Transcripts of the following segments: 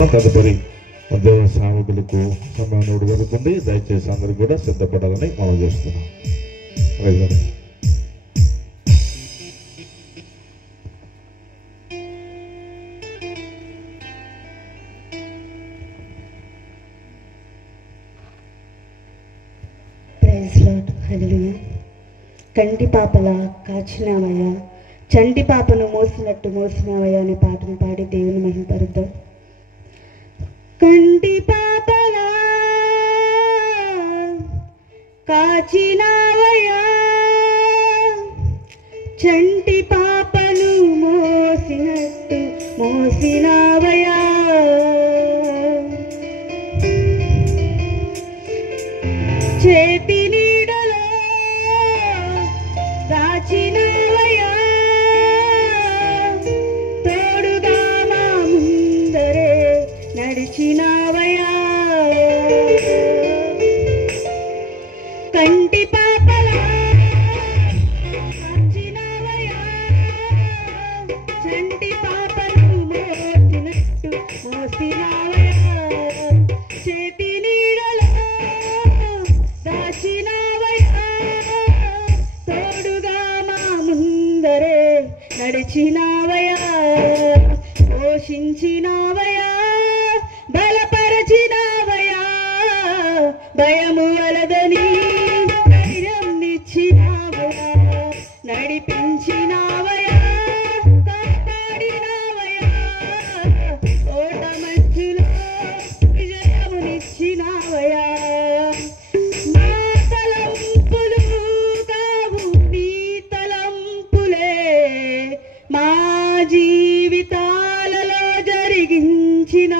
తదుపరి దేవ సేవకులకు సమయం జరుగుతుంది. దయచేసి అందరూ కూడా సిద్ధపడాలని మనం చేస్తున్నాం. కంటి పాపల కాచినావయ్యా, చంటి పాపను మోసినట్టు మోసినావయ్యా అనే పాటను పాడి దేవుని మహిమపరుద్దాం. కంటి పాపల కాచినావయ్యా, చంటి పాపను మోసినట్టు మోసినావయ్యా, చేతి నీడలో దాచినావయ్యా, తోడుగా మా ముందరే నడిచినావయ్యా. కంటి పాపల కాచినావయ్యా, చంటి పాపను మోసినట్టు మోసినావయ్యా, చేతి నీడలో దాచినావయ్యా, తోడుగా మా ముందరే నడిచినావయ్యా, పోషించినావయ్యా, బలపరచినావయ్యా, భయము వలదని ధైర్యం నిచ్చినావయ్యా, నడిపించినావయ్యా, కాపాడినావయ్యా, ఓట మధ్యలో విజయమునిచ్చినావయ్యా. నా తలంపులు కావు నీ తలంపులే, మా జీవితాలలో జరిగించినావయ్యా.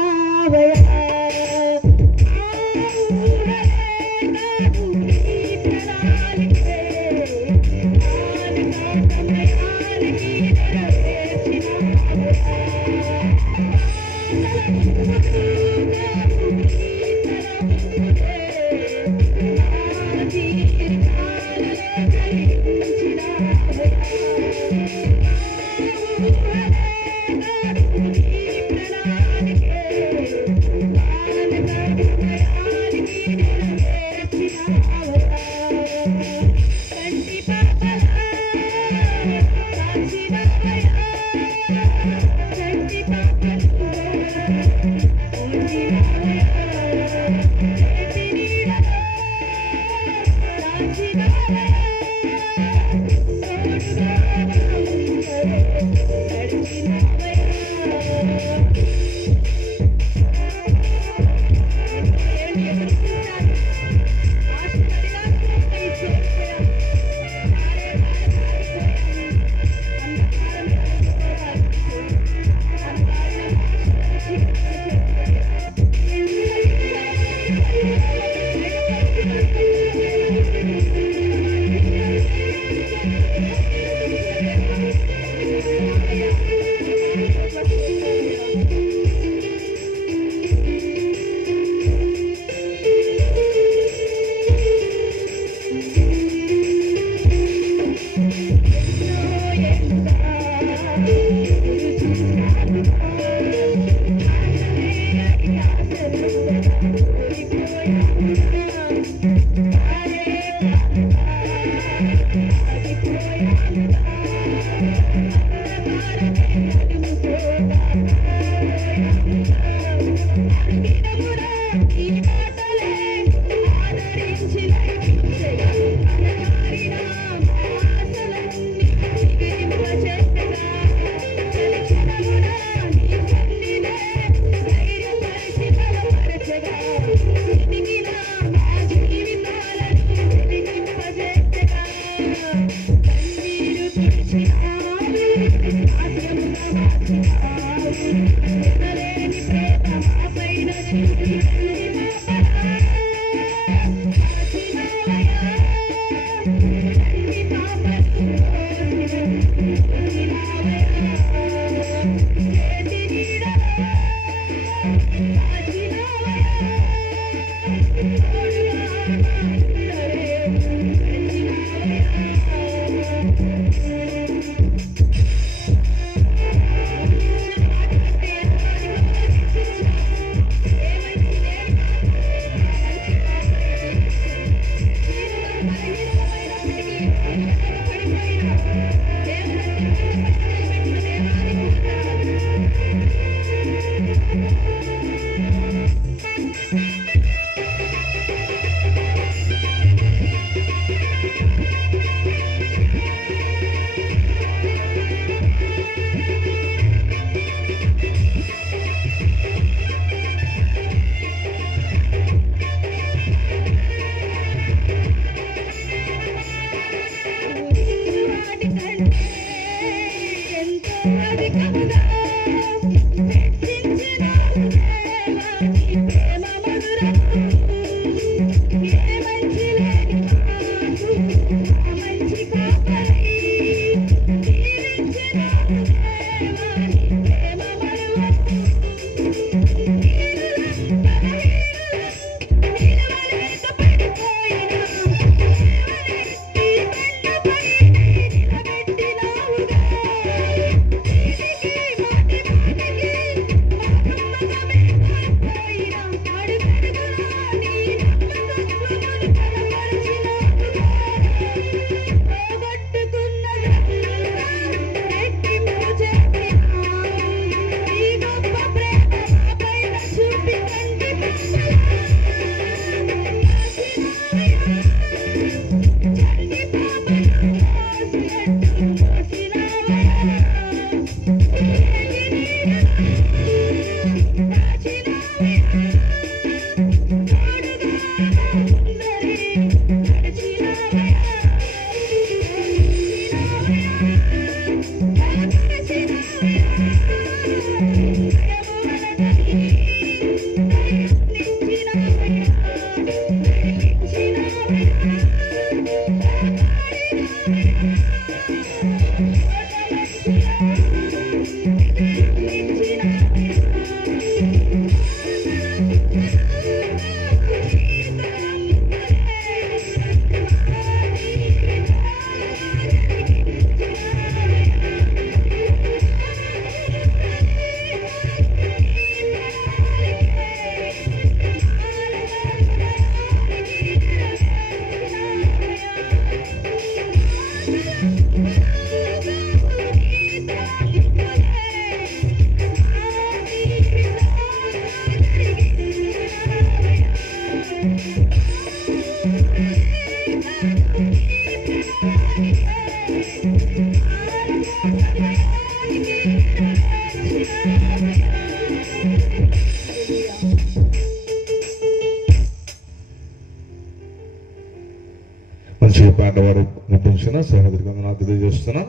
పాట వారు వినిపించిన సహోదరికి వందనాలు తెలియజేస్తున్నాం.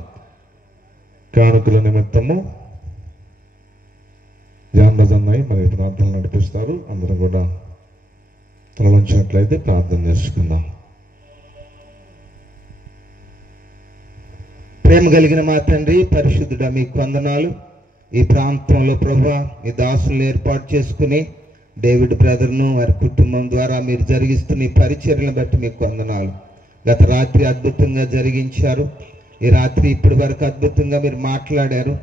కానుకల నిమిత్తము జానరాజన్నయ్య మరి ప్రార్థనలు నడిపిస్తారు. అందరూ కూడా తొలగించినట్లయితే ప్రార్థన చేసుకుందాం. ప్రేమ కలిగిన మా తండ్రి పరిశుద్ధుడా, మీకు వందనాలు. ఈ ప్రాంతంలో ప్రభువా ఈ దాసులు ఏర్పాటు చేసుకుని డేవిడ్ బ్రదర్ను వారి కుటుంబం ద్వారా మీరు జరిగిస్తున్న ఈ పరిచర్యలను బట్టి మీకు వందనాలు. గత రాత్రి అద్భుతంగా జరిగించారు. ఈ రాత్రి ఇప్పటి వరకు అద్భుతంగా మీరు మాట్లాడారు.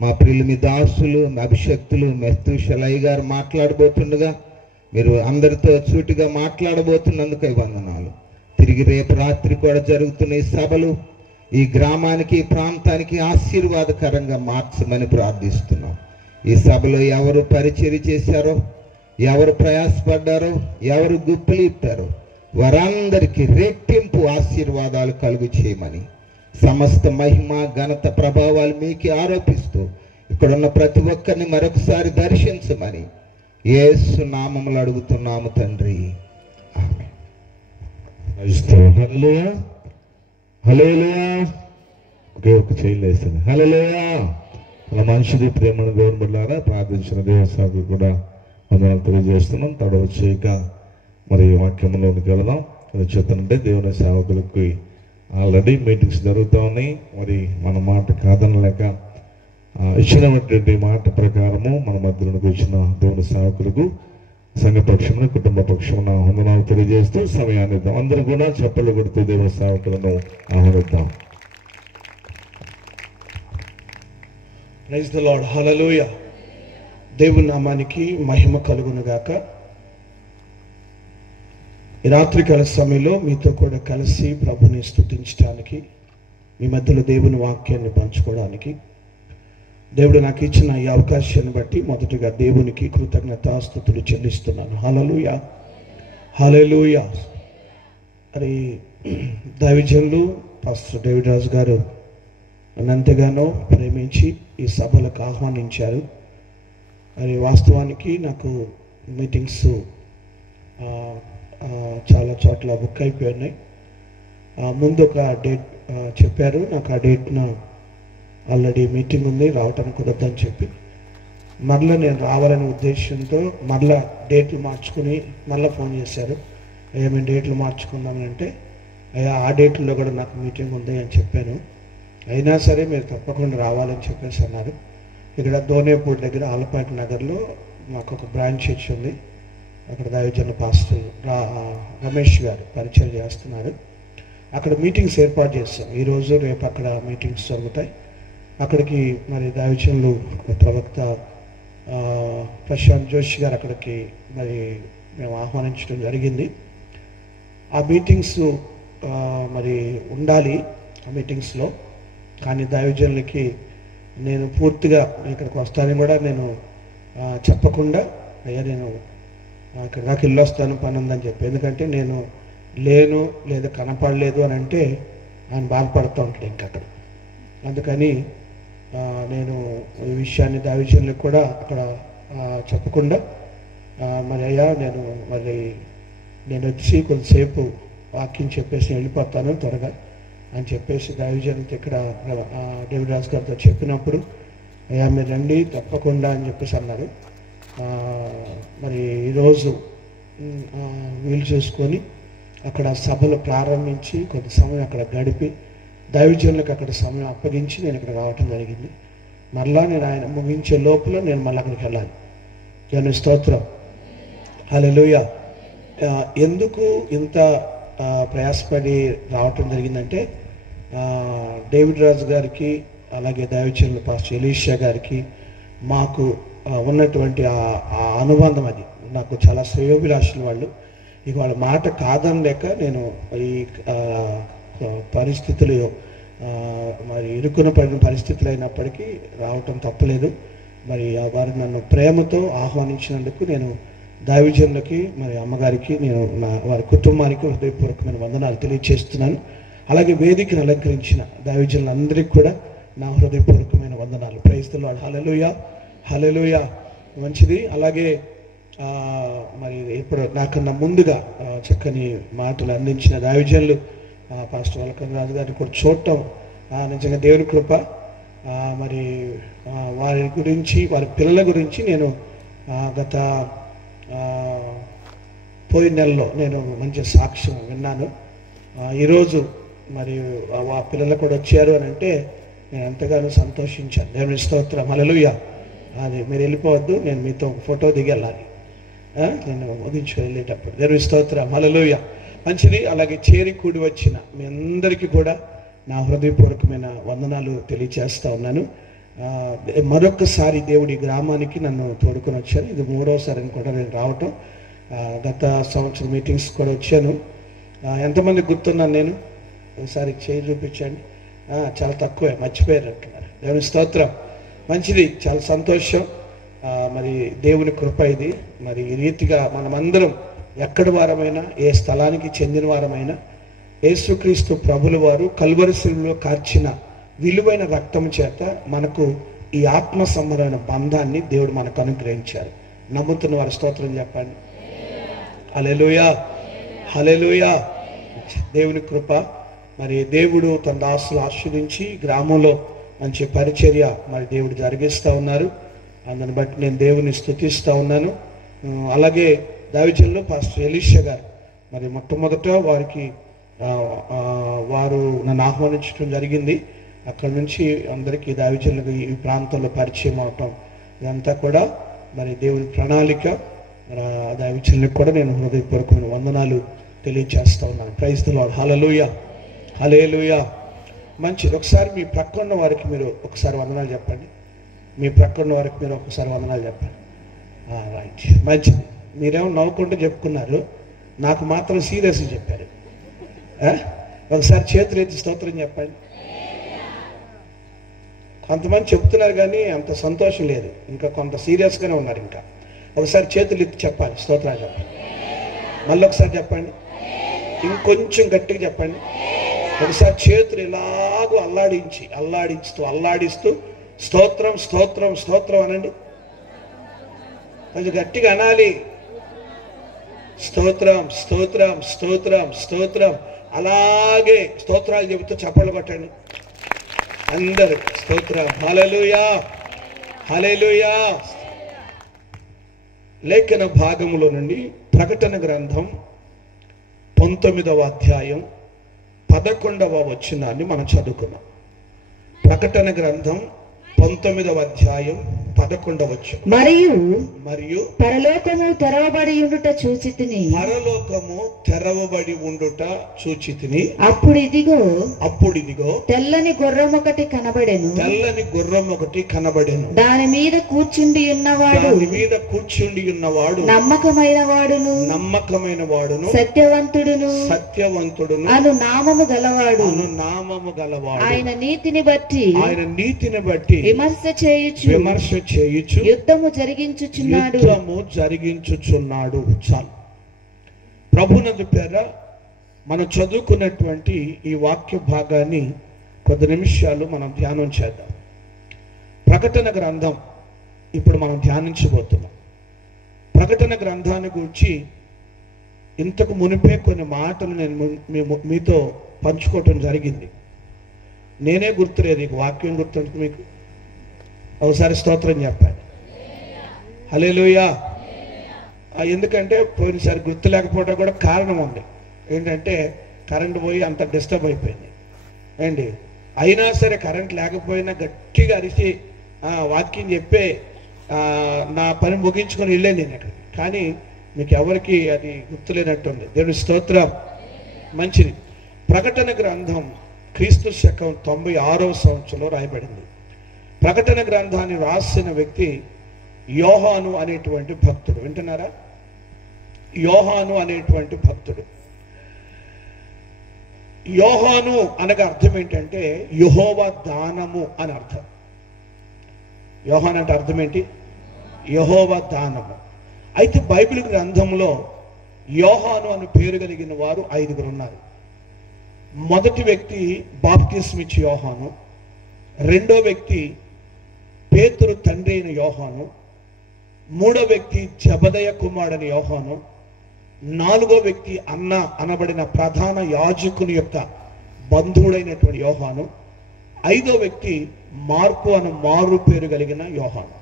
మా ప్రియులు మీ దాసులు అభిషక్తులు మెస్తూషలయ్య గారు మాట్లాడబోతుండగా మీరు అందరితో సూటిగా మాట్లాడబోతున్నందుకు వందనాలు. తిరిగి రేపు రాత్రి కూడా జరుగుతున్న ఈ సభలు ఈ గ్రామానికి ఈ ప్రాంతానికి ఆశీర్వాదకరంగా మార్చమని ప్రార్థిస్తున్నాం. ఈ సభలో ఎవరు పరిచర్య చేశారో, ఎవరు ప్రయాసపడ్డారో, ఎవరు గుప్పిలిప్పారో వారందరికీ రెట్టింపు ఆశీర్వాదాలు కలుగు చేయమని, సమస్త మహిమ ఘనత ప్రభావాలు మీకే ఆరోపిస్తూ ఇక్కడున్న ప్రతి ఒక్కరిని మరొకసారి దర్శించమని యేసు నామములో అడుగుతున్నాము తండ్రి, ఆమేన్. హల్లెలూయా, హల్లెలూయా. ఒకే ఒక చేయలేస్తుంది. హల్లెలూయా. అలా మనిషిది ప్రేమను గౌరవలారా ప్రార్థించిన దేవసేవకు కూడా వందనాలు తెలియజేస్తున్నాం. తడవ చేయక మరి వాక్యంలోనికి వెళదాం. అది చెప్తానంటే దేవుని సేవకులకి ఆల్రెడీ మీటింగ్స్ జరుగుతూ ఉన్నాయి. మరి మన మాట కాదనలేక ఇచ్చినటువంటి మాట ప్రకారము మన మధ్యలోకి వచ్చిన దేవుని సేవకులకు సంఘ పక్షమున కుటుంబ పక్షమున వందనాలు తెలియజేస్తూ సమయాన్ని ఇద్దాం. అందరూ కూడా చప్పట్లు కొడుతూ దేవుని సేవకులను ఆహ్వానిద్దాం. Praise the lord. హల్లెలూయా. దేవుని నామానికి మహిమ కలుగును గాక. ఈ రాత్రికాల సమయంలో మీతో కూడా కలిసి ప్రభుని స్తుతించడానికి, మీ మధ్యలో దేవుని వాక్యాన్ని పంచుకోవడానికి దేవుడు నాకు ఇచ్చిన ఈ అవకాశాన్ని బట్టి మొదటిగా దేవునికి కృతజ్ఞతాస్తుతులు చెల్లిస్తున్నాను. హల్లెలూయా, హల్లెలూయా. మరి దైవజనులు పాస్టర్ డేవిడ్ రాజు గారు నన్ను ఎంతగానో ప్రేమించి ఈ సభలకు ఆహ్వానించారు. మరి వాస్తవానికి నాకు మీటింగ్స్ చాలా చోట్ల బుక్ అయిపోయినాయి. ముందు ఒక డేట్ చెప్పారు. నాకు ఆ డేట్న ఆల్రెడీ మీటింగ్ ఉంది, రావటానికి కుదరదని చెప్పి మరలా నేను రావాలనే ఉద్దేశంతో మరలా డేట్లు మార్చుకుని మరలా ఫోన్ చేశారు. అయ్యా మేము డేట్లు మార్చుకుందామని అంటే, అయ్యా ఆ డేట్లో కూడా నాకు మీటింగ్ ఉంది అని చెప్పాను. అయినా సరే మీరు తప్పకుండా రావాలని చెప్పేసి అన్నారు. ఇక్కడ దోనేపూడి దగ్గర ఆలపాటి నగర్లో మాకు ఒక బ్రాంచ్ చర్చ్ ఉంది. అక్కడ దైవజన పాస్టర్ రమేష్ గారు పరిచయం చేస్తున్నారు. అక్కడ మీటింగ్స్ ఏర్పాటు చేస్తాం. ఈరోజు రేపు అక్కడ మీటింగ్స్ జరుగుతాయి. అక్కడికి మరి దైవజనులు ప్రవక్త ప్రశాంత్ జోషి గారు అక్కడికి మరి మేము ఆహ్వానించడం జరిగింది. ఆ మీటింగ్స్ మరి ఉండాలి. ఆ మీటింగ్స్లో కానీ దైవజనులకి నేను పూర్తిగా ఇక్కడికి వస్తానని కూడా నేను చెప్పకుండా, అయ్యా నేను ఇక్కడ దాకా వెళ్ళొస్తాను పని ఉందని చెప్పి, ఎందుకంటే నేను లేను లేదా కనపడలేదు అని అంటే ఆయన బాధపడుతూ ఉంటాడు ఇంకా అక్కడ. అందుకని నేను ఈ విషయాన్ని దైవజనులకు కూడా అక్కడ చెప్పకుండా, మరి అయ్యా నేను వచ్చి కొంతసేపు వాక్యం చెప్పేసి వెళ్ళిపోతాను త్వరగా అని చెప్పేసి దైవజనులతో ఇక్కడ డేవిడ్ రాజు గారితో చెప్పినప్పుడు, అయ్యా మీరు రండి తప్పకుండా అని చెప్పేసి అన్నారు. మరి ఈరోజు వీలు చేసుకొని అక్కడ సభలు ప్రారంభించి కొంత సమయం అక్కడ గడిపి దైవజనులకు అక్కడ సమయం అప్పగించి నేను ఇక్కడ రావటం జరిగింది. మరలా నేను ఆయన ముగించే లోపల నేను మళ్ళీ అక్కడికి వెళ్ళాలి. దేవుని స్తోత్రం, హల్లెలూయా. ఎందుకు ఇంత ప్రయాసపడి రావటం జరిగిందంటే, డేవిడ్ రాజు గారికి అలాగే దైవజనులు పాస్టర్ ఎలీషా గారికి మాకు ఉన్నటువంటి ఆ అనుబంధం, అది నాకు చాలా శ్రేయోభిలాషులు వాళ్ళు. ఇక వాళ్ళ మాట కాదనలేక నేను ఈ పరిస్థితులు మరి ఇరుకున పడిన పరిస్థితులు అయినప్పటికీ రావటం తప్పలేదు. మరి వారు నన్ను ప్రేమతో ఆహ్వానించినందుకు నేను దైవజనులకి మరి అమ్మగారికి నేను వారి కుటుంబానికి హృదయపూర్వకమైన వందనాలు తెలియజేస్తున్నాను. అలాగే వేదికను అలంకరించిన దైవజనులందరికీ కూడా నా హృదయపూర్వకమైన వందనాలు. Praise the lord. హల్లెలూయా, హల్లెలూయా. మంచిది. అలాగే మరి ఇప్పుడు నాకన్నా ముందుగా చక్కని మాటలు అందించిన దైవజనులు పాస్టర్ వల్కన్ రాజు గారిని కూడా చూడటం నిజంగా దేవుని కృప. మరి వారి గురించి, వారి పిల్లల గురించి నేను గత పోయిన నెలలో నేను మంచి సాక్ష్యం విన్నాను. ఈరోజు మరి ఆ పిల్లలు కూడా వచ్చారు అని అంటే నేను ఎంతగానో సంతోషించాను. దేవుని స్తోత్రం, హల్లెలూయా. అది మీరు వెళ్ళిపోవద్దు, నేను మీతో ఫోటో దిగి వెళ్ళాలి నేను ముగించుకు వెళ్ళేటప్పుడు. దేవుని స్తోత్రం, హల్లెలూయా. మంచిది. అలాగే చేరి కూడి వచ్చిన మీ అందరికీ కూడా నా హృదయపూర్వకమైన వందనాలు తెలియచేస్తూ ఉన్నాను. మరొకసారి దేవుడి గ్రామానికి నన్ను తోడుకొని వచ్చాను. ఇది 3వసారి కూడా నేను రావటం. గత సంవత్సరం మీటింగ్స్ కూడా వచ్చాను. ఎంతమంది గుర్తున్నాను నేను? ఒకసారి చేయి చూపించండి. చాలా తక్కువే, మర్చిపోయారు అంటున్నారు. దేవుని స్తోత్రం. మంచిది, చాలా సంతోషం. మరి దేవుని కృప ఇది. మరి ఈ రీతిగా మనమందరం ఎక్కడి వారమైనా, ఏ స్థలానికి చెందిన వారమైనా, యేసుక్రీస్తు ప్రభుల వారు కల్వరి శిలువలో కార్చిన విలువైన రక్తం చేత మనకు ఈ ఆత్మ సంబంధమైన బంధాన్ని దేవుడు మనకు అనుగ్రహించారు. నమ్ముతున్న వారి స్తోత్రం చెప్పండి. హల్లెలూయా, హల్లెలూయా. దేవుని కృప. మరి దేవుడు తన దాసులు ఆశీర్వదించి గ్రామంలో మంచి పరిచర్య మరి దేవుడు జరిగిస్తూ ఉన్నారు. అందుని బట్టి నేను దేవుని స్తుతిస్తూ ఉన్నాను. అలాగే దైవజనులు పాస్టర్ ఎలీషా గారు మరి మొట్టమొదట వారు నన్ను ఆహ్వానించడం జరిగింది. అక్కడి నుంచి అందరికీ దైవజనులకు ఈ ప్రాంతంలో పరిచయం అవటం ఇదంతా కూడా మరి దేవుని ప్రణాళిక. దైవజనులకు కూడా నేను హృదయపూర్వకమైన వందనాలు తెలియజేస్తూ ఉన్నాను. ప్రైజ్ ది లార్డ్, హల్లెలూయా, హల్లెలూయా. మంచిది. ఒకసారి మీ ప్రక్కన్న వారికి మీరు ఒకసారి వందనాలు చెప్పండి. మీ ప్రక్కన్న వారికి మీరు ఒకసారి వందనాలు చెప్పండి. రైట్, మంచిది. మీరేమో నవ్వుకుంటూ చెప్పుకున్నారు, నాకు మాత్రం సీరియస్గా చెప్పారు. ఒకసారి చేతులు ఎత్తి స్తోత్రం చెప్పండి. కొంతమంది చెప్తున్నారు కానీ అంత సంతోషం లేదు, ఇంకా కొంత సీరియస్గానే ఉన్నారు. ఇంకా ఒకసారి చేతులు ఎత్తి చెప్పాలి, స్తోత్రాలు చెప్పండి. మళ్ళీ ఒకసారి చెప్పండి, ఇంకొంచెం గట్టిగా చెప్పండి. ఒకసారి చేతులు ఇలాగూ అల్లాడిస్తూ స్తోత్రం స్తోత్రం స్తోత్రం అనండి. కొంచెం గట్టిగా అనాలి. స్తోత్రం స్తోత్రం స్తోత్రం స్తోత్రం. అలాగే స్తోత్రాలు చెబుతూ చప్పట్లు కొట్టండి అందరూ. స్తోత్రం, హల్లెలూయా, హల్లెలూయా. లేఖన భాగములో నుండి ప్రకటన గ్రంథం 19వ అధ్యాయం 11వ వచనాన్ని మనం చదువుకున్నాం. ప్రకటన గ్రంథం 19వ అధ్యాయం 11వ వచనం. మరియు పరలోకము తెరవబడి ఉండుట చూచితిని. పరలోకము తెరవబడి ఉండుట చూచితిని. అప్పుడు ఇదిగో తెల్లని గుర్రం ఒకటి కనబడెను. దాని మీద కూర్చుండి ఉన్నవాడు నమ్మకమైన వాడును సత్యవంతుడును అను నామము గలవాడు. ఆయన నీతిని బట్టి విమర్శ చేయుచు యుద్ధము జరిగించుచున్నాడు. చాలు. ప్రభునందు పేర మనం చదువుకున్నటువంటి ఈ వాక్య భాగాన్ని కొద్ది నిమిషాలు మనం ధ్యానం చేద్దాం. ప్రకటన గ్రంథం ఇప్పుడు మనం ధ్యానించబోతున్నాం. ప్రకటన గ్రంథాన్ని గురించి ఇంతకు మునిపే కొన్ని మాటలు నేను మీతో పంచుకోవటం జరిగింది. నేనే గుర్తులేదు, ఈ వాక్యం గుర్తుంది మీకు? ఒకసారి స్తోత్రం చెప్పండి. హల్లెలూయా. ఎందుకంటే పోయినసారి గుర్తు లేకపోవడం కూడా కారణం ఉంది. ఏంటంటే కరెంట్ పోయి అంత డిస్టర్బ్ అయిపోయింది ఏంటి. అయినా సరే కరెంట్ లేకపోయినా గట్టిగా అరిచి వాక్యం చెప్పే నా పని ముగించుకొని వెళ్ళాను నేను అక్కడ. కానీ మీకు ఎవరికి అది గుర్తులేనట్టుంది. దేవుని స్తోత్రం. మంచిది. ప్రకటన గ్రంథం క్రీస్తు శకం 96వ సంవత్సరంలో రాయబడింది. ప్రకటన గ్రంథాన్ని రాసిన వ్యక్తి యోహాను అనేటువంటి భక్తుడు. వింటున్నారా? యోహాను అనేటువంటి భక్తుడు. యోహాను అనగా అర్థం ఏంటంటే యెహోవా దానము అని అర్థం. యోహాను అంటే అర్థం ఏంటి? యెహోవా దానము. అయితే బైబిల్ గ్రంథంలో యోహాను అని పేరు కలిగిన వారు 5 ఉన్నారు. మొదటి వ్యక్తి బాప్తిస్మిచ్చి యోహాను, రెండో వ్యక్తి పేతురు తండ్రి అయిన యోహాను, మూడో వ్యక్తి జబదయ కుమారుడని యోహాను, నాలుగో వ్యక్తి అన్న అనబడిన ప్రధాన యాజకుని యొక్క బంధువుడైనటువంటి యోహాను, ఐదో వ్యక్తి మార్కు అను మారు పేరు కలిగిన యోహాను.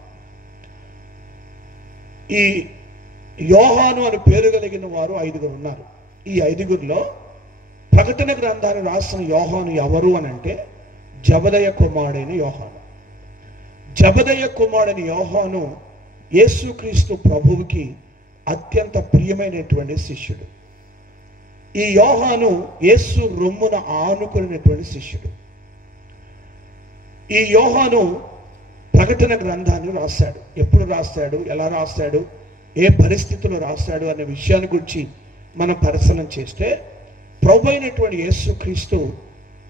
ఈ యోహాను అని పేరు కలిగిన వారు 5 ఉన్నారు. ఈ 5లో ప్రకటన గ్రంథాన్ని రాసిన యోహాను ఎవరు అని అంటే జబదయ కుమారుడైన యోహాను. జబదయ కుమారుడైన యోహాను యేసుక్రీస్తు ప్రభువుకి అత్యంత ప్రియమైనటువంటి శిష్యుడు. ఈ యోహాను యేసు రొమ్మున ఆనుకున్నటువంటి శిష్యుడు. ఈ యోహాను ప్రకటన గ్రంథాన్ని రాశాడు. ఎప్పుడు రాశాడు, ఎలా రాశాడు, ఏ పరిస్థితుల్లో రాశాడు అనే విషయాన్ని గురించి మనం పరిశీలన చేస్తే, ప్రభు అయినటువంటి యేసుక్రీస్తు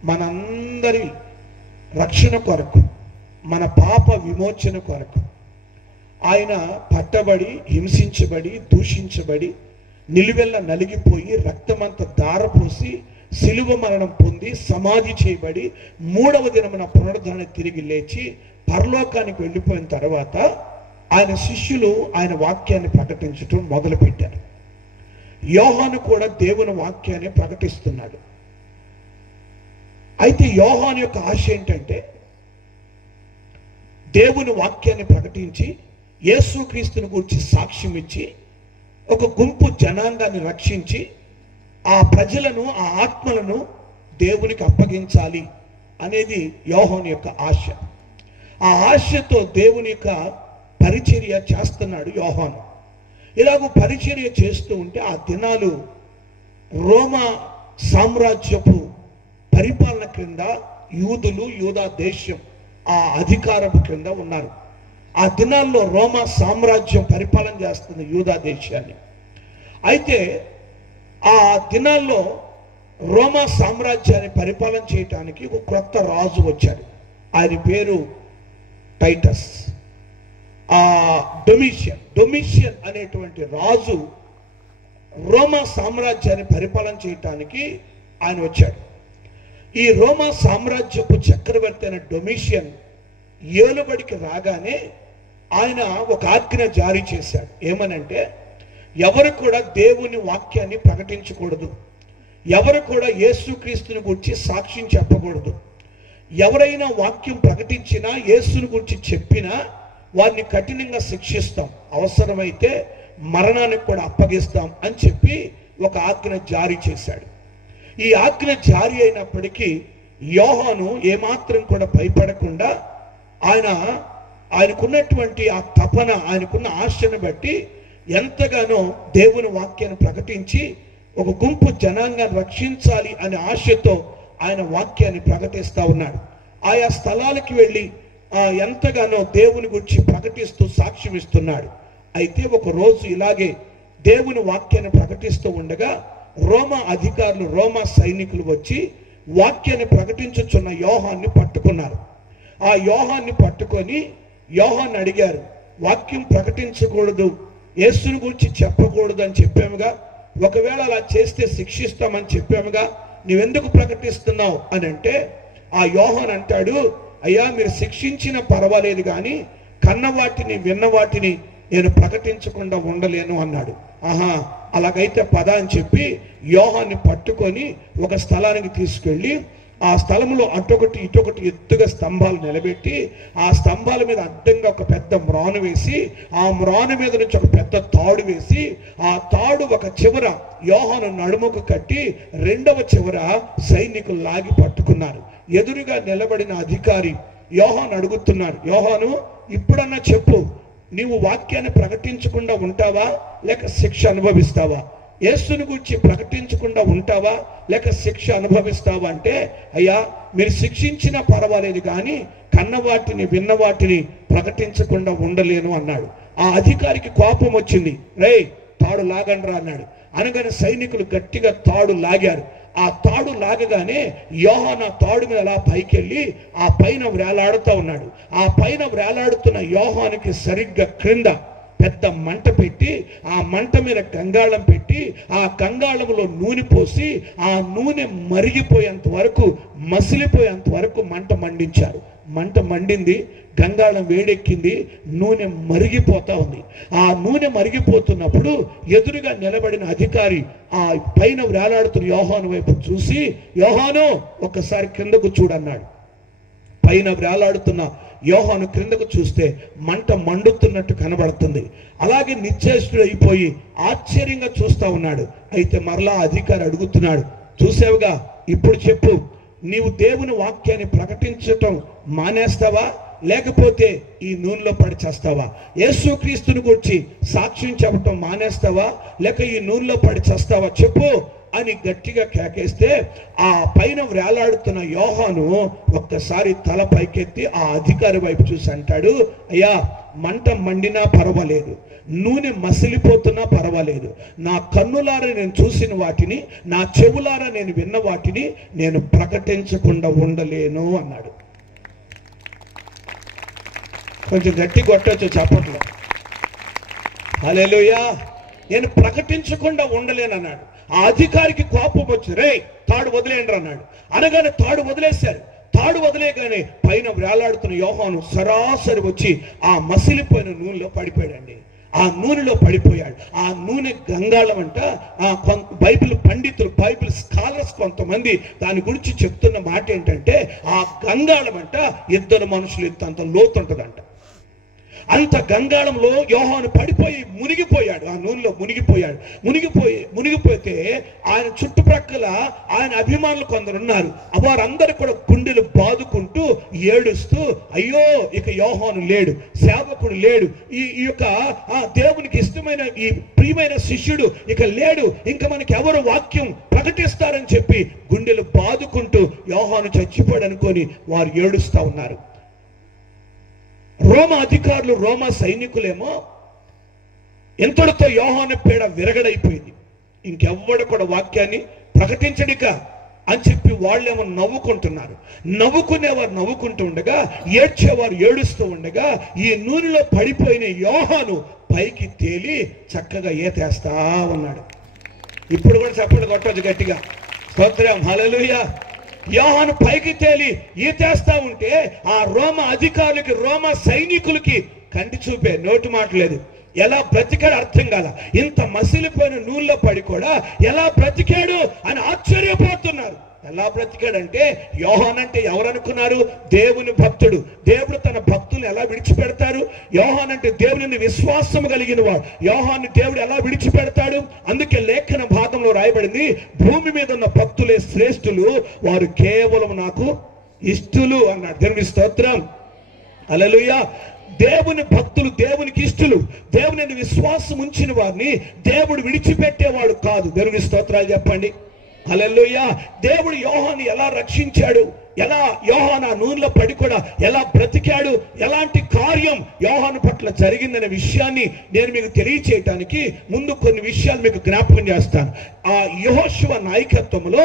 మనందరి రక్షణ కొరకు, మన పాప విమోచన కొరకు ఆయన పట్టబడి, హింసించబడి, దూషించబడి, నిలువెల్ల నలిగిపోయి, రక్తమంతా దారపోసి, సిలువ మరణం పొంది, సమాధి చేయబడి, 3వ దినమున పునరుద్ధరణ తిరిగి లేచి పరలోకానికి వెళ్ళిపోయిన తర్వాత ఆయన శిష్యులు ఆయన వాక్యాన్ని ప్రకటించడం మొదలుపెట్టారు. యోహాను కూడా దేవుని వాక్యాన్ని ప్రకటిస్తున్నాడు. అయితే యోహాను యొక్క ఆశ ఏంటంటే దేవుని వాక్యాన్ని ప్రకటించి యేసుక్రీస్తుని గురించి సాక్ష్యం ఇచ్చి ఒక గుంపు జనాంగాన్ని రక్షించి ఆ ప్రజలను, ఆ ఆత్మలను దేవునికి అప్పగించాలి అనేది యోహాను యొక్క ఆశ. ఆ ఆశతో దేవుని యొక్క పరిచర్య చేస్తున్నాడు యోహాను. ఇలాగూ పరిచర్య చేస్తూ ఉంటే ఆ దినాలు రోమా సామ్రాజ్యపు పరిపాలన క్రింద యూదులు, యూదా దేశం ఆ అధికారం క్రింద ఉన్నారు. ఆ దినాల్లో రోమా సామ్రాజ్యం పరిపాలన చేస్తుంది యూదా దేశాన్ని. అయితే ఆ దినాల్లో రోమా సామ్రాజ్యాన్ని పరిపాలన చేయటానికి ఒక క్రొత్త రాజు వచ్చాడు. ఆయన పేరు టైటస్. డొమిషియన్ అనేటువంటి రాజు రోమా సామ్రాజ్యాన్ని పరిపాలన చేయటానికి ఆయన వచ్చాడు. ఈ రోమా సామ్రాజ్యపు చక్రవర్తి అయిన డొమిషియన్ ఏలుబడికి రాగానే ఆయన ఒక ఆజ్ఞ జారీ చేశాడు. ఏమనంటే, ఎవరు కూడా దేవుని వాక్యాన్ని ప్రకటించకూడదు, ఎవరు కూడా యేసుక్రీస్తుని గురించి సాక్ష్యం చెప్పకూడదు. ఎవరైనా వాక్యం ప్రకటించినా, యేసుని గురించి చెప్పినా వారిని కఠినంగా శిక్షిస్తాం, అవసరమైతే మరణానికి కూడా అప్పగిస్తాం అని చెప్పి ఒక ఆజ్ఞ జారీ చేశాడు. ఈ ఆజ్ఞ జారీ అయినప్పటికీ యోహాను ఏమాత్రం కూడా భయపడకుండా ఆయనకున్నటువంటి ఆ తపన, ఆయనకున్న ఆశను బట్టి ఎంతగానో దేవుని వాక్యాన్ని ప్రకటించి ఒక గుంపు జనాంగాన్ని రక్షించాలి అనే ఆశతో ఆయన వాక్యాన్ని ప్రకటిస్తూ ఉన్నాడు. ఆయా స్థలాలకి వెళ్ళి ఎంతగానో దేవుని గురించి ప్రకటిస్తూ సాక్ష్యం ఇస్తున్నాడు. అయితే ఒక రోజు ఇలాగే దేవుని వాక్యాన్ని ప్రకటిస్తూ ఉండగా రోమా అధికారులు, రోమా సైనికులు వచ్చి వాక్యాన్ని ప్రకటించుచున్న యోహాన్ని పట్టుకున్నారు. ఆ యోహాన్ని పట్టుకొని యోహాన్ని అడిగారు, వాక్యం ప్రకటించకూడదు, యేసుని గురించి చెప్పకూడదు అని చెప్పాముగా, ఒకవేళ అలా చేస్తే శిక్షిస్తామని చెప్పాముగా, నువ్వెందుకు ప్రకటిస్తున్నావు అని అంటే, ఆ యోహాన్ అంటాడు, అయ్యా మీరు శిక్షించినా పర్వాలేదు కానీ కన్న వాటిని, విన్న వాటిని నేను ప్రకటించకుండా ఉండలేను అన్నాడు. ఆహా, అలాగైతే పద అని చెప్పి యోహాన్ని పట్టుకొని ఒక స్థలానికి తీసుకెళ్ళి ఆ స్థలంలో అటొకటి ఇటొకటి ఎత్తుగా స్తంభాలు నిలబెట్టి ఆ స్తంభాల మీద అడ్డంగా ఒక పెద్ద మ్రాను వేసి ఆ మ్రాను మీద నుంచి ఒక పెద్ద తాడు వేసి ఆ తాడు ఒక చివర యోహాను నడుముకు కట్టి రెండవ చివర సైనికులు లాగి పట్టుకున్నారు. ఎదురుగా నిలబడిన అధికారి యోహాను అడుగుతున్నాడు, యోహాను ఇప్పుడన్నా చెప్పు, నీవు వాక్యాన్ని ప్రకటించకుండా ఉంటావా లేక శిక్ష అనుభవిస్తావా? యేసుని గురించి ప్రకటించకుండా ఉంటావా లేక శిక్ష అనుభవిస్తావా అంటే, అయ్యా మీరు శిక్షించినా పర్వాలేదు కానీ కన్న వాటిని, విన్న వాటిని ప్రకటించకుండా ఉండలేను అన్నాడు. ఆ అధికారికి కోపం వచ్చింది. రేయ్ తాడు లాగండ్రా అన్నాడు. అనగానే సైనికులు గట్టిగా తాడు లాగారు. ఆ తాడు లాగగానే యోహాను ఆ తాడు మీద అలా పైకెళ్ళి ఆ పైన వేలాడుతూ ఉన్నాడు. ఆ పైన వేలాడుతున్న యోహానుకి సరిగ్గా క్రింద పెద్ద మంట పెట్టి ఆ మంట మీద గంగాళం పెట్టి ఆ గంగాళంలో నూనె పోసి ఆ నూనె మరిగిపోయేంత వరకు, మసిలిపోయేంత వరకు మంట మండించారు. మంట మండింది. గంగాళం వేడెక్కింది, నూనె మరిగిపోతా ఉంది. ఆ నూనె మరిగిపోతున్నప్పుడు ఎదురుగా నిలబడిన అధికారి ఆ పైన వేలాడుతున్న యోహాను వైపు చూసి, యోహాను ఒక్కసారి కిందకు చూడన్నాడు. పైన వేలాడుతున్న యోహాను క్రిందకు చూస్తే మంట మండుతున్నట్టు కనబడుతుంది. అలాగే నిశ్చేష్టుడు అయిపోయి ఆశ్చర్యంగా చూస్తా ఉన్నాడు. అయితే మరలా అధికారి అడుగుతున్నాడు, చూసావుగా, ఇప్పుడు చెప్పు, నీవు దేవుని వాక్యాన్ని ప్రకటించటం మానేస్తావా, లేకపోతే ఈ నూనెలో పడి చేస్తావా? యేసుక్రీస్తుని గురించి సాక్ష్యం చెప్పటం మానేస్తావా, లేక ఈ నూనెలో పడి చేస్తావా చెప్పు అని గట్టిగా కేకేస్తే ఆ పైన వేలాడుతున్న యోహాను ఒక్కసారి తల పైకెత్తి ఆ అధికారి వైపు చూసి అంటాడు, అయ్యా, మంట మండినా పర్వాలేదు, నూనె మసిలిపోతున్నా పర్వాలేదు, నా కన్నులారా నేను చూసిన వాటిని, నా చెవులారా నేను విన్న వాటిని నేను ప్రకటించకుండా ఉండలేను అన్నాడు. కొంచెం గట్టి కొట్టొచ్చు చప్పట్లో. హల్లెలూయా. నేను ప్రకటించకుండా ఉండలేను అన్నాడు. ఆ అధికారికి కోపం వచ్చి, రే తాడు వదిలేయండి అన్నాడు. అనగానే తాడు వదిలేశారు. తాడు వదిలేగానే పైన వేలాడుతున్న యోహాను సరాసరి వచ్చి ఆ మసిలిపోయిన నూనెలో పడిపోయాడండి. ఆ నూనెలో పడిపోయాడు. ఆ నూనె గంగాళం అంట. బైబిల్ పండితులు, బైబిల్ స్కాలర్స్ కొంతమంది దాని గురించి చెప్తున్న మాట ఏంటంటే, ఆ గంగాళం అంట 2 మనుషులు ఇంత లోతుంటదంట. అంత గంగాళంలో యోహాను పడిపోయి మునిగిపోయాడు. ఆ నూనెలో మునిగిపోయాడు. మునిగిపోతే ఆయన చుట్టుప్రక్కల ఆయన అభిమానులు కొందరు ఉన్నారు. వారందరూ కూడా గుండెలు బాదుకుంటూ ఏడుస్తూ, అయ్యో, ఇక యోహాను లేడు, సేవకుడు లేడు, ఈ యొక్క దేవునికి ఇష్టమైన ఈ ప్రియమైన శిష్యుడు ఇక లేడు, ఇంకా మనకి ఎవరు వాక్యం ప్రకటిస్తారని చెప్పి గుండెలు బాదుకుంటూ యోహాను చచ్చిపోయాడు అనుకొని వారు ఏడుస్తూ ఉన్నారు. రోమా అధికారులు, రోమా సైనికులేమో ఎంతటితో యోహాను పీడ విరగడైపోయింది, ఇంకెవ్వడు కూడా వాక్యాన్ని ప్రకటించడిక అని చెప్పి వాళ్ళేమో నవ్వుకుంటున్నారు. నవ్వుకునేవారు నవ్వుకుంటూ ఉండగా, ఏడ్చేవారు ఏడుస్తూ ఉండగా, ఈ నూనెలో పడిపోయిన యోహాను పైకి తేలి చక్కగా ఈతేస్తా ఉన్నాడు. ఇప్పుడు కూడా చప్పట్లు కొట్టొచ్చు గట్టిగా. స్తోత్రం, హల్లెలూయా. యోహాను పైకి తేలి ఈతేస్తా ఉంటే ఆ రోమా అధికారులకి, రోమా సైనికులకి కంటి చూపే, నోటి మాట లేదు. ఎలా బ్రతికాడు అర్థం కాల. ఇంత మసిలిపోయిన నూనెలో పడి కూడా ఎలా బ్రతికాడు అని ఆశ్చర్యపోతున్నారు. ఎలా బ్రతికాడంటే, యోహాన్ అంటే ఎవరనుకున్నారు? దేవుని భక్తుడు. దేవుడు తన భక్తులను ఎలా విడిచిపెడతారు? యోహాన్ అంటే దేవుని విశ్వాసం కలిగిన వాడు. యోహాన్ని దేవుడు ఎలా విడిచిపెడతాడు? అందుకే లేఖన భాగంలో రాయబడింది, భూమి మీద ఉన్న భక్తులే శ్రేష్ఠులు, వారు కేవలం నాకు ఇష్టులు అన్నాడు. దేవుని స్తోత్రం, హల్లెలూయా. దేవుని భక్తులు, దేవునికి ఇష్టలు, దేవుని విశ్వాసం ఉంచిన వారిని దేవుడు విడిచిపెట్టేవాడు కాదు. దేవుని స్తోత్రాలు చెప్పండి, హల్లెలూయా. దేవుడు యోహాను ఎలా రక్షించాడు, ఎలా యోహాను ఆ నూనెలో పడి కూడా ఎలా బ్రతికాడు, ఎలాంటి కార్యం యోహాను పట్ల జరిగిందనే విషయాన్ని నేను మీకు తెలియచేయటానికి ముందు కొన్ని విషయాలు మీకు జ్ఞాపకం చేస్తాను. ఆ యెహోషువ నాయకత్వంలో